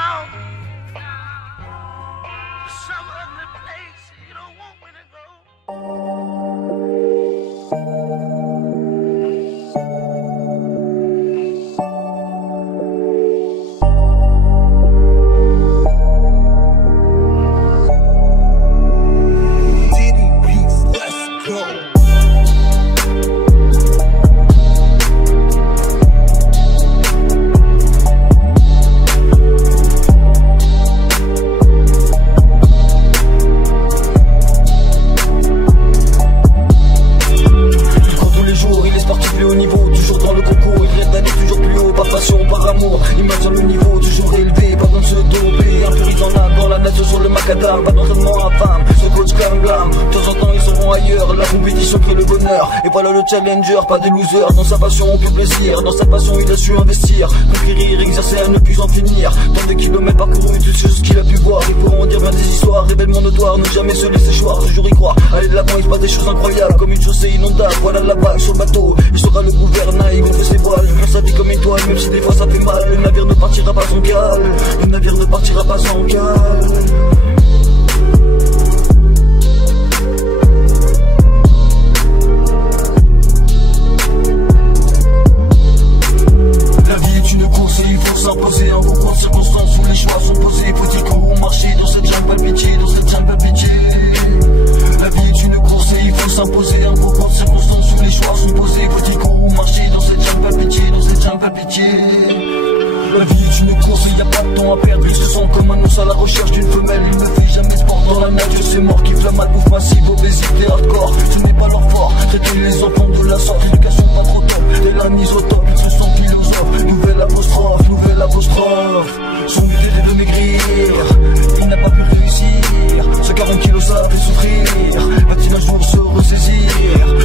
seulement infâme. Ce coach clam glam, de temps en temps ils seront ailleurs. La compétition crée le bonheur, et voilà le challenger, pas des losers. Dans sa passion aucun plaisir, dans sa passion il a su investir. Conquérir, exercer à ne plus en finir. Tant de kilomètres parcourus, toutes choses qu'il a pu voir. Ils pourront en dire bien des histoires, révèlement notoire. Ne jamais se laisser choir, toujours y croire. Aller de l'avant, il se passe des choses incroyables, comme une chaussée inondable. Voilà la vague sur le bateau, il sera le gouvernail, il gonfle ses voiles. Il sa vie comme une toile, même si des fois ça fait mal. Le navire ne partira pas sans cale, le navire ne partira pas sans cale. Il faut s'imposer en concours de circonstances où les choix sont posés. Faut-il qu'on marcher dans cette jungle palpitié, dans cette jungle palpitié. La vie est une course et il faut s'imposer en concours de circonstances où les choix sont posés. Faut-il qu'on marcher dans cette jungle palpitié, dans cette jungle palpitié. La vie est une course, il n'y a pas de temps à perdre. Il se sent comme un ours à la recherche d'une femelle. Il ne fait jamais sport dans la nature, c'est mort qui flamme à bouffe massive, obésité hardcore. Ce n'est pas leur fort, traiter les enfants de la sorte. Éducation pas trop top, dès la mise au top, ils se sentent philosophes. Nouvelle apostrophe, son but était de maigrir, il n'a pas pu réussir. Ce 40 kilos ça fait souffrir, va-t-il un jour se ressaisir?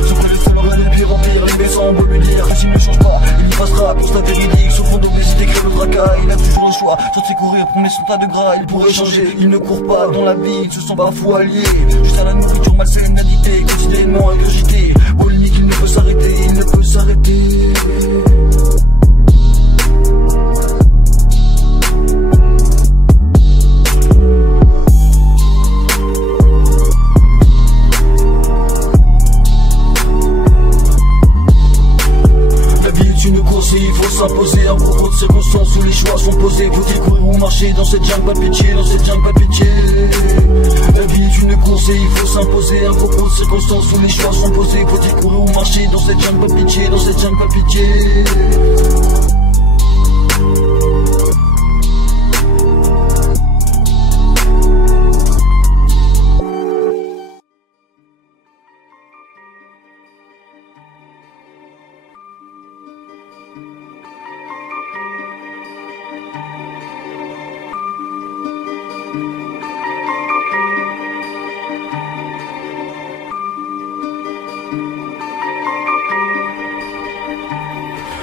Se prendre le seul relais puis remplir, les baissants on peut lui dire que s'il ne change pas, il y passera, constat véridique. Souffrant d'obésité, crée le tracas, il a toujours le choix, sortir courir, prendre son tas de gras. Il pourrait changer, il ne court pas dans la vie, il se sent parfois allié juste à la nourriture malsaine, addictée, quotidiennement ingurgité. Polémique, il ne peut s'arrêter, il ne peut s'arrêter. Une course et il faut s'imposer en concours de circonstances où les choix sont posés. Faut-il courir ou marcher dans cette jungle palpitié, dans cette jungle palpitié. La vie est une course et il faut s'imposer en concours de circonstances où les choix sont posés. Faut-il courir ou marcher dans cette jungle palpitié, dans cette jungle palpitié.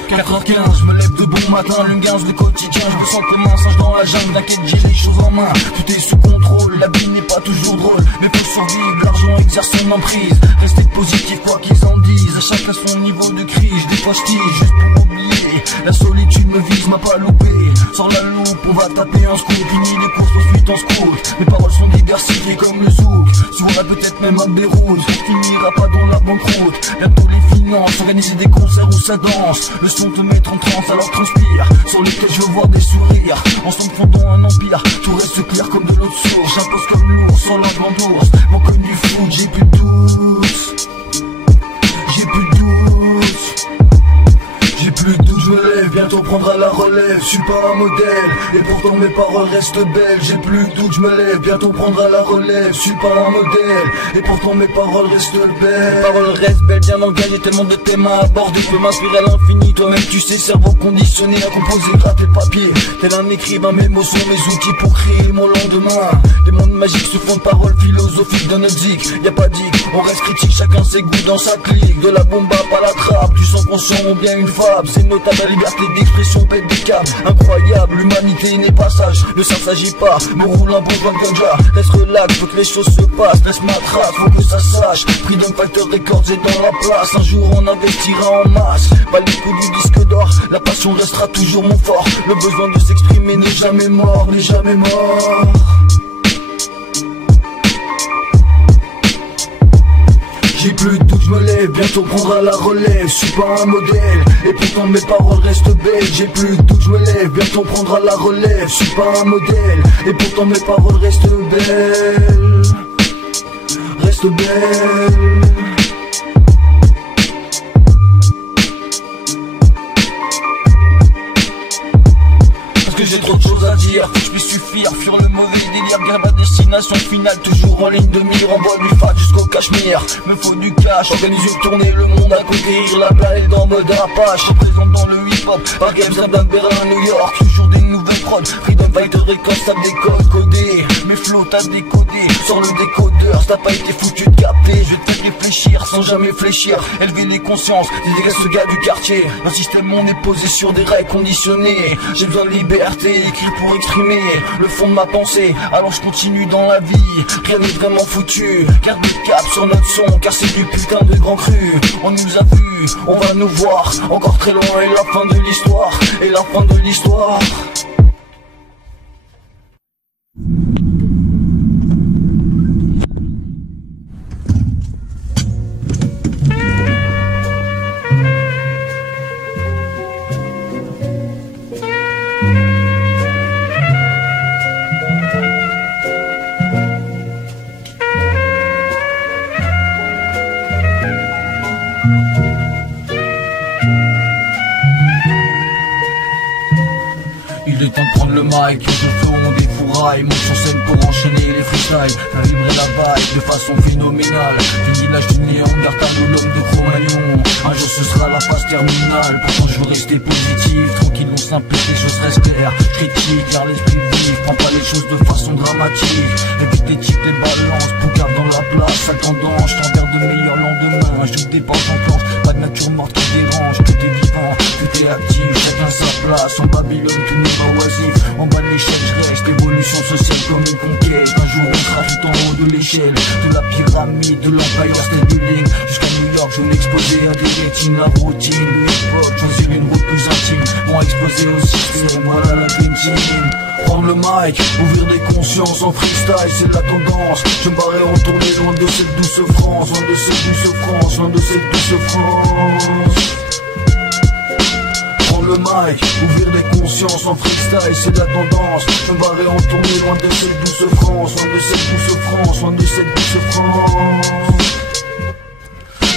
« 4h15, je me lève de bon matin, le 15 le quotidien, je me sens comme un singe dans la jungle, t'inquiète j'ai les choses en main, tout est sous contrôle, la vie n'est pas toujours drôle, mais pour survivre, l'argent exerce son emprise, rester positif quoi qu'ils en disent, à chacun son niveau de crise, des fois je tire juste pour oublier, la solitude me vise, m'a pas loupé, sans la loupe, on va taper un scoop, fini les courses, ensuite en scout, mes paroles sont diversifiées comme le zouk, souvent peut-être même un Beyrouth, on finira pas dans la banqueroute, bientôt les finances, organiser des concerts où ça danse, le son te mettre en transe alors transpire, sur lesquels je vois des sourires, ensemble fondons un empire, tout reste clair comme de l'eau de source, j'impose comme l'ours, sans langue en d'ours, mon comme du foot, j'ai plus de doute, j'ai plus de doute, j'ai plus de doute, je me lève, bientôt prendra la relève, je suis pas un modèle, et pourtant mes paroles restent belles, j'ai plus de doute, je me lève, bientôt prendra la relève, je suis pas un modèle, et pourtant mes paroles restent belles. Mes paroles restent belles, bien engagées, tellement de thèmes à aborder, je peux m'inspirer à l'infini, toi-même tu sais, cerveau conditionné à composer, gratter le papier, tel un écrivain, mes mots sont mes outils pour créer mon lendemain, des mondes magiques se font de paroles philosophiques d'un zik, y'a pas d'ik, on reste critique, chacun ses goûts dans sa clique, de la bomba pas la trappe, du sang conscient ou bien une fable, c'est notable, la liberté d'expression pète des câbles, incroyable, l'humanité n'est pas sage, ne ça s'agit pas, me roule un bon doigt de ganja, laisse relax, faut que les choses se passent, laisse ma trace, faut que ça sache, Freedom Factor Records est dans la place, un jour on investira en masse, pas les coups du disque d'or, la passion restera toujours mon fort, le besoin de s'exprimer n'est jamais mort, n'est jamais mort. J'ai plus de doute, je me lève, bientôt prendra la relève, je suis pas un modèle, et pourtant mes paroles restent belles. J'ai plus de doute, je me lève, bientôt prendra la relève, je suis pas un modèle, et pourtant mes paroles restent belles, restent belles. Que j'ai trop de choses à dire, je puis suffire, fuir le mauvais délire, grave à destination finale, toujours en ligne de mire, envoie du fat jusqu'au Cachemire, me faut du cash, organise une tournée, le monde à conquérir, la planète dans mode Apache, représente dans le hip-hop, par Amsterdam, Berlin, New York, toujours des nouvelles prod. Freedom Fighter Records, t'as des codes codés. Mes flots t'as décodé. Sur le décodeur, t'as pas été foutu de capter. Je vais te faire réfléchir sans jamais fléchir. Élever les consciences, des ce gars du quartier. Un système on est posé sur des règles conditionnées. J'ai besoin de liberté, écrire pour exprimer le fond de ma pensée. Alors je continue dans la vie, rien n'est vraiment foutu. Garde le cap sur notre son, car c'est du putain de grand cru. On nous a vus, on va nous voir. Encore très loin et la fin de l'histoire. Et la fin de l'histoire. Il est temps de prendre le mic, je fais on des fourrailles. Monte sur scène pour enchaîner les freestyles. Faire vibrer la vibe de façon phénoménale. Fini l'âge du néant, garde à nous l'homme de Cro-Magnon. Un jour ce sera la phase terminale. Pourtant je veux rester positif, tranquille, on simplifie, les choses restent claires. Critique, garde l'esprit vif, prends pas les choses de façon dramatique. Évite les types, les balances, Poucave dans la place. Sale tendance, je t'enverre de meilleurs lendemains. Je dépense en planche, pas de nature morte qui dérange. Tout est vivant, tout est actif, chacun sa place. En Babylone, tout n'est pas oisif. En bas de l'échelle, je reste. Évolution sociale comme une conquête. Un jour on sera tout en haut de l'échelle. De la pyramide, de l'Empire State Building jusqu'à New York, je vais m'exposer à des rétines. La routine, le hip-hop, choisir une route plus intime. Vont exposer au système, voilà la Green Team. Prendre le mic, ouvrir des consciences en freestyle, c'est la tendance. Je me barrais retourner loin de cette douce France. Loin de cette douce France, loin de cette douce France. Prendre le mic, ouvrir des consciences en freestyle, c'est la tendance. Je me barrais retourner loin de cette douce France. Loin de cette douce France, loin de cette douce France.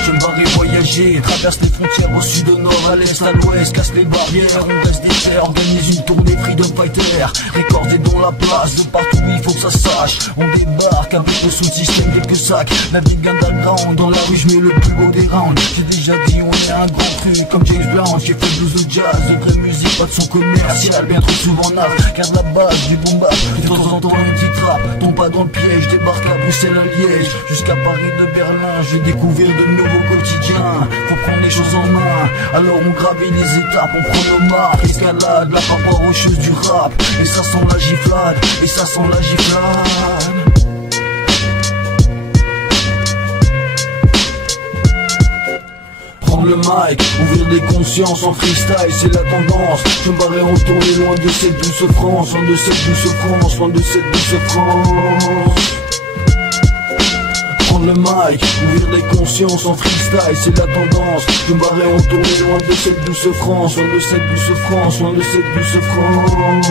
Je me barre voyager, traverse les frontières au sud, au nord, à l'est, à l'ouest, casse les barrières, on reste des terres, organise une tournée Freedom Fighter, records et dans la place, de partout où il faut que ça sache, on débarque avec le sous-système, quelques sacs, navigue underground, dans la rue je mets le plus beau des rounds, j'ai déjà dit on est un grand cru, comme James Brown, j'ai fait blues de jazz, de vraie musique, pas de son commercial, bien trop souvent naze, garde la base du bombard, de temps en temps une petite trappe, tombe pas dans le piège, débarque à Bruxelles, à Liège, jusqu'à Paris de Berlin, je vais découvrir de nouveaux quotidien, faut prendre les choses en main. Alors on gravit les étapes, on prend nos marques. Escalade, la paroi rocheuse du rap. Et ça sent la giflade, et ça sent la giflade. Prendre le mic, ouvrir des consciences en freestyle, c'est la tendance. Je me barrais retourner loin de cette douce France. Loin de cette douce France, loin de cette douce France. Le mic, ouvrir des consciences en freestyle, c'est la tendance. Je me barrais retourner loin de cette douce France. Loin de cette douce France, loin de cette douce France.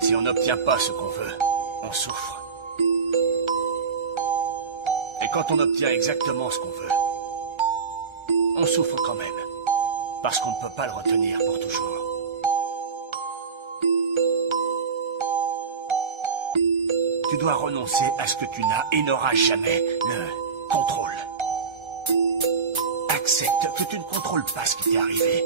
Si on n'obtient pas ce qu'on veut, on souffre. Et quand on obtient exactement ce qu'on veut, on souffre quand même. Parce qu'on ne peut pas le retenir pour toujours. Tu dois renoncer à ce que tu n'as et n'auras jamais, le contrôle. Accepte que tu ne contrôles pas ce qui t'est arrivé.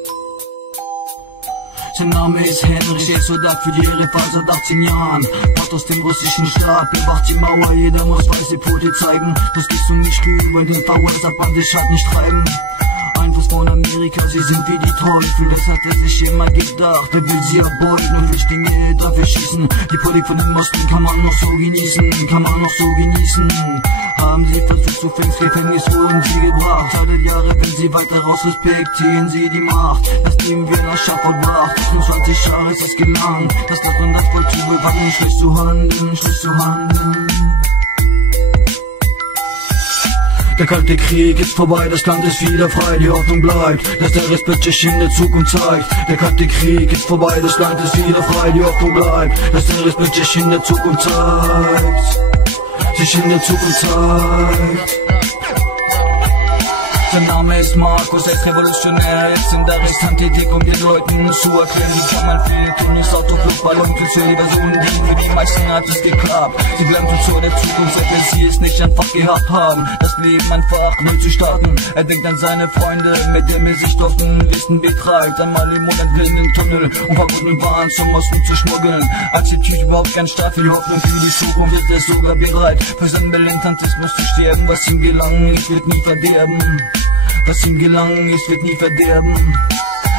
Sein Name ist Henrich, er ist Soldat für die Ihre seit 18 Jahren. Kommt aus dem russischen Staat, bewacht die Mauer, jeder muss weiße Pfote zeigen. Das bist du nicht über den VS-Band des Schatten nicht treiben. Einfluss von Amerika, sie sind wie die Teufel, das hat er sich immer gedacht. Er will sie erbeuten und Flüchtlinge dafür schießen. Die Politik von dem Osten kann man noch so genießen, kann man noch so genießen. Haben sie versucht, zu ins Gefängnis wurden sie gebracht. Alle Jahre, wenn sie weiter raus respektieren sie die Macht. Das Leben wird nach Schafott bracht. 25 Jahre ist es gelangt. Das Land und das Volk zu bewachen, schlecht zu handeln, schlecht zu handeln. Der kalte Krieg ist vorbei, das Land ist wieder frei, die Hoffnung bleibt, dass der Respekt sich in der Zukunft zeigt. Der kalte Krieg ist vorbei, das Land ist wieder frei, die Hoffnung bleibt, dass der Respekt sich in der Zukunft zeigt. Sich in der Zukunft zeigt. Sein Name ist Markus, er ist revolutionär, jetzt in der Rechtsantätig, um den Leuten zu erklären, wie kann man viel tun, ist Autoflugballon, für die Personen, die für die meisten hat es geklappt. Sie bleiben so der Zukunft, seit wir sie es nicht einfach gehabt haben, das Leben einfach neu zu starten. Er denkt an seine Freunde, mit denen er sich dort ein Wissen betreibt, einmal im Monat will in den Tunnel, um verbotene Waren zum Osten zu schmuggeln. Als die Tür überhaupt kein Start für die Hoffnung für die Zukunft, ist er sogar bereit, für seinen Militantismus zu sterben. Was ihm gelangen ist, wird nie verderben. Was ihm gelangen ist, wird nie verderben.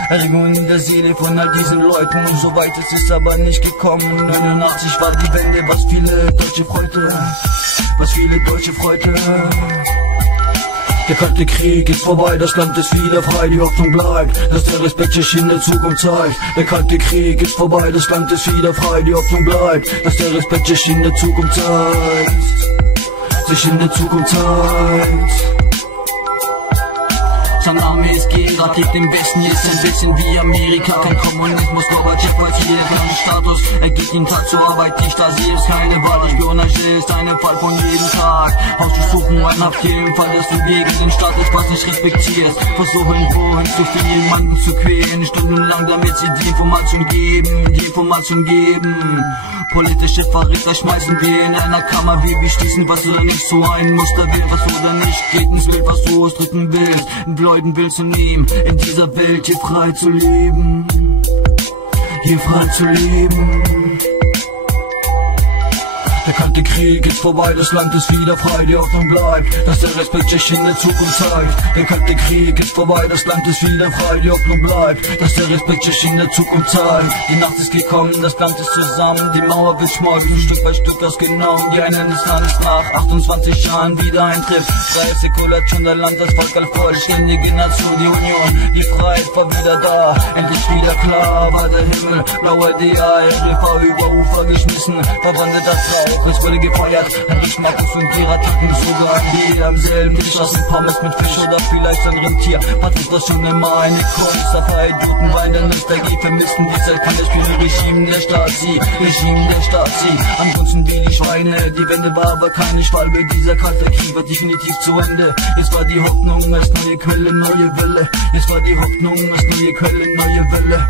Erregung in der Seele von all diesen Leuten, so weit ist es aber nicht gekommen. 89 war die Wende, was viele Deutsche freute, was viele Deutsche freute. Der Kalte Krieg ist vorbei, das Land ist wieder frei, die Hoffnung bleibt, dass der Respekt sich in der Zukunft zeigt. Der Kalte Krieg ist vorbei, das Land ist wieder frei, die Hoffnung bleibt, dass der Respekt sich in der Zukunft zeigt. Sich in der Zukunft zeigt. Sein Name ist Gerard, lebt im Westen, ist ein bisschen wie Amerika. Kein Kommunismus, Gorbatschow weiß hier keinen Status. Er geht jeden Tag zur Arbeit, die Stasi ist keine Wahl. Spionage ist ein Fall von jedem Tag. Hausdurchsuchung, ein Haft jeden Fall, dass du gegen den Status was nicht respektierst. Versuchen vorhin zu viel Mann zu quälen, stundenlang, damit sie die Information geben, Politische Verräter schmeißen wir in einer Kammer, wir beschließen, was oder nicht so ein Muster will, was oder nicht geht ins Bild, was du ausdrücken willst. Leuten willst du nehmen, in dieser Welt hier frei zu leben, hier frei zu leben. Der Kalte Krieg ist vorbei, das Land ist wieder frei, die Hoffnung bleibt, dass der Respekt sich in der Zukunft zeigt. Der Kalte Krieg ist vorbei, das Land ist wieder frei, die Hoffnung bleibt, dass der Respekt sich in der Zukunft zeigt. Die Nacht ist gekommen, das Land ist zusammen, die Mauer wird schmolzen, Stück bei Stück ausgenommen. Die einen des Landes nach 28 Jahren wieder eintritt. Freie Säkulation, der Land, das Volk als vollständige Nation, die Union, die Freiheit war wieder da, endlich wieder klar war der Himmel, blauer DA, RDV über Ufer geschmissen, verwandelt das Rauch. Es wurde gefeiert, Heinrich Markus und Gerard hatten sogar ein Bier am selben Tisch, aus dem Pommes mit Fisch oder vielleicht ein Rentier. Patrick war schon immer eine Kunst, ein paar Idioten war in der Nostalgie, vermissten die Zeit kann das Regime der Stasi, ansonsten wie die Schweine. Die Wende war aber keine Schwalbe, dieser Kalte Krieg war definitiv zu Ende. Jetzt war die Hoffnung als neue Quelle, neue Welle. Jetzt war die Hoffnung als neue Quelle, neue Welle.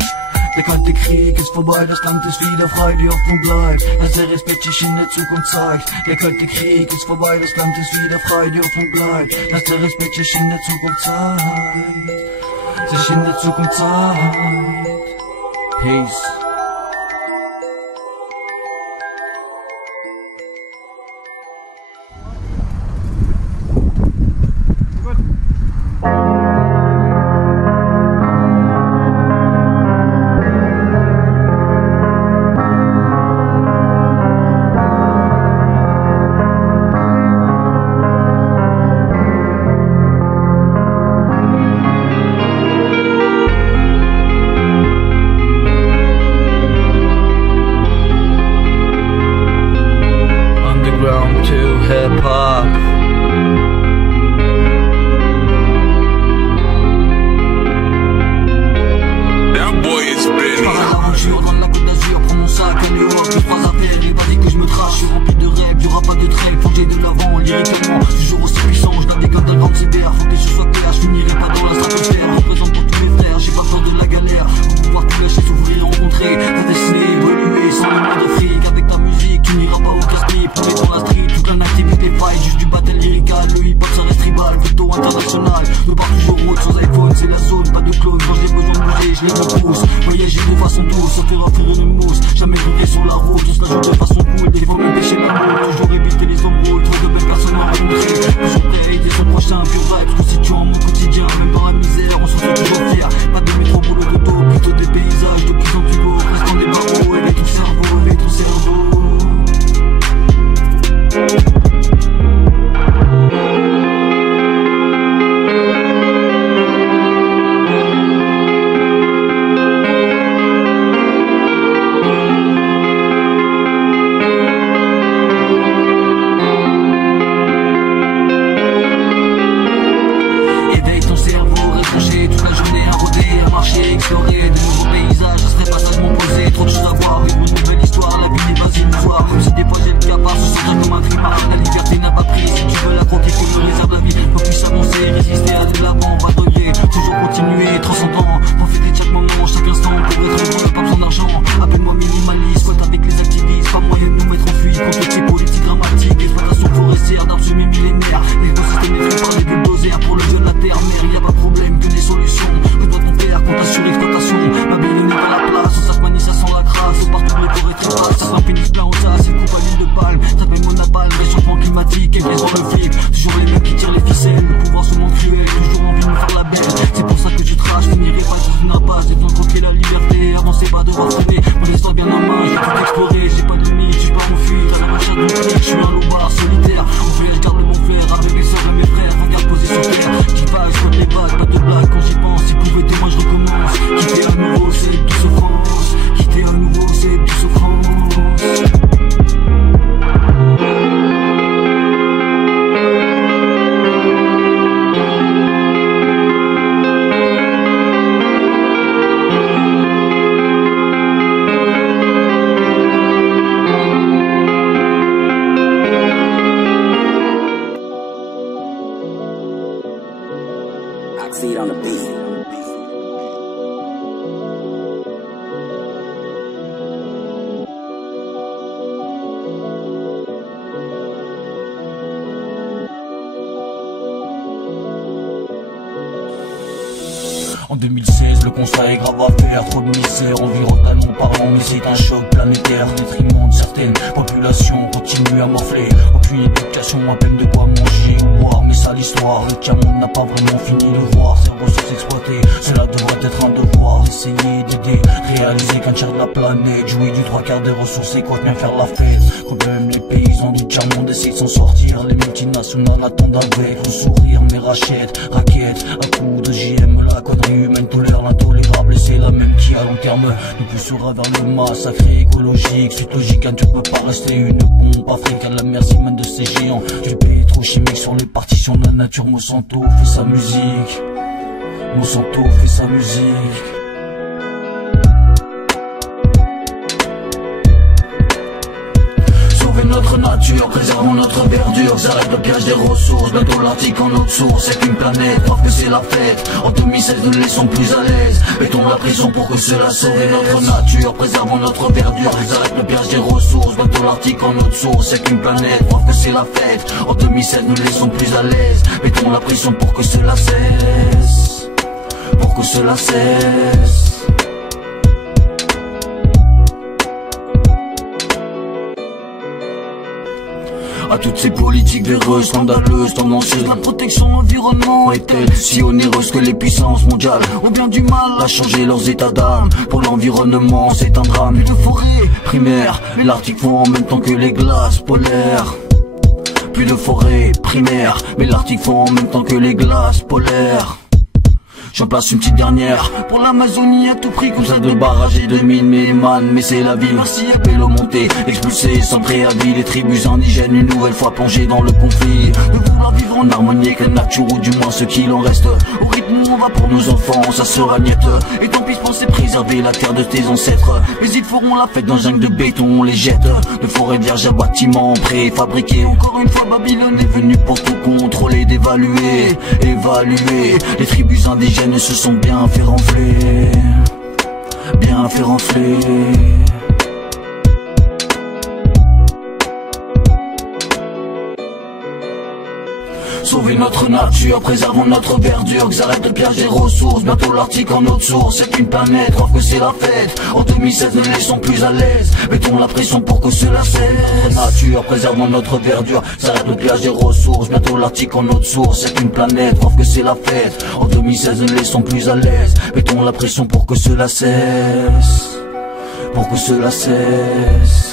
Der Kalte Krieg ist vorbei, das Land ist wieder frei, die Hoffnung bleibt, dass der Respekt sich in der Zukunft zeigt. Der Kalte Krieg ist vorbei, das Land ist wieder frei, die Hoffnung bleibt, dass der Respekt sich in der Zukunft zeigt. Sich in der Zukunft zeigt. Peace. Hip-Hop. That boy is Benny. Dans la Côte d'Azur, prends mon sac, allez hop, je passe à faire, les barriques que je me trache, je suis rempli de rêves, y'aura pas de trêve, plongé de l'avant, lyriquement, toujours aussi puissant, je navigue dans la grande cyber, faut que ce soit clair, je finirai pas dans la stratosphère, représente pour tous mes frères, j'ai pas peur de la galère, pour pouvoir tout lâcher, s'ouvrir et rencontrer, ta destinée, évoluer, sans le monde de fric, avec ta musique, tu n'iras pas au casse-pipe, pour dans la street, toute la activité faille, juste du bâtiment. glace, et coupe à l'huile de palme. Ça fait mon napalm, réchauffement climatique, et dans le flip. Toujours les mecs qui tirent les ficelles, le pouvoir se m'enfluer, toujours envie de me faire la belle. C'est pour ça que tu traces, je finirai pas dans une impasse. J'ai besoin de croquer la liberté, avancer pas devoir freiner. Mon histoire bien en main, je vais tout explorer, j'ai pas de limite, je suis pas en fuite, à la recherche de fric, je suis un loupard solitaire. On fait, je garde le bon flair, avec mes soeurs et mes frères, regarde poser sur terre. J'y passe, je les vagues, pas de blague quand j'y pense. Si pouvait moi je recommence. Quitter à nouveau, c'est douce France. Quitter à nouveau, c'est douce France. Oxide on the beat. En 2016, le constat est grave à faire, trop de misère, environnementalement parlant, mais c'est un choc planétaire, au détriment de certaines populations, continue à morfler, aucune éducation, à peine de quoi manger ou boire, mais ça l'histoire, le tiers-monde n'a pas vraiment fini de voir, ces ressources exploitées, cela devrait être un devoir, essayer d'aider, réaliser qu'un tiers de la planète, jouer du 3/4 des ressources et quoi bien faire la fête, quand même les paysans du tiers-monde essaient de s'en sortir, les multinationales attendent avec le sourire, mais rachètent, raquettes, à coups de JM, la connerie humaine tolère l'intolérable et c'est la même qui à long terme nous poussera vers le massacre écologique. Suite logique, tu peux pas rester une pompe africaine, la merci même de ces géants du pétrochimique sur les partitions de la nature. Monsanto fait sa musique, Monsanto fait sa musique. Notre nature, préservons notre verdure, j'arrête le piège des ressources, bientôt l'Arctique en notre source, c'est qu'une planète, preuve que c'est la fête, en 2016 nous les laissons plus à l'aise, mettons la pression pour que cela sauve notre nature, préservons notre verdure, j'arrête le piège des ressources, bientôt l'Arctique en notre source, c'est qu'une planète, preuve que c'est la fête, en 2016 nous les laissons plus à l'aise, mettons la pression pour que cela cesse, pour que cela cesse. À toutes ces politiques véreuses, scandaleuses, tendancieuses, la protection de l'environnement est-elle si onéreuse que les puissances mondiales ont bien du mal à changer leurs états d'âme? Pour l'environnement, c'est un drame. Plus de forêts primaires, mais l'Arctique fond en même temps que les glaces polaires. Plus de forêts primaires, mais l'Arctique fond en même temps que les glaces polaires. J'en place une petite dernière pour l'Amazonie à tout prix, comme ça de barrages et de mines, mais c'est la vie. Merci à Bélomonté, expulsé sans préavis les tribus indigènes, une nouvelle fois plongées dans le conflit. De vouloir vivre en harmonie avec la nature, ou du moins ce qu'il en reste. Au rythme où on va pour nos enfants, ça sera niette. Et tant pis, penser préserver la terre de tes ancêtres. Mais ils feront la fête dans un jungle de béton, on les jette. De forêts vierges à bâtiments préfabriqués. Encore une fois, Babylone est venue pour tout contrôler, d'évaluer, évaluer. Les tribus indigènes se sont bien fait renfler, bien fait renfler. Sauver notre nature, préservons notre verdure, j'arrête le piège des ressources, bientôt l'Arctique en notre source, c'est qu'une planète, preuve que c'est la fête, en 2016 ne les laissons plus à l'aise, mettons la pression pour que cela cesse. Notre nature, préservons notre verdure, j'arrête le piège des ressources, bientôt l'Arctique en notre source, c'est qu'une planète, preuve que c'est la fête, en 2016 ne les laissons plus à l'aise, mettons la pression pour que cela cesse, pour que cela cesse.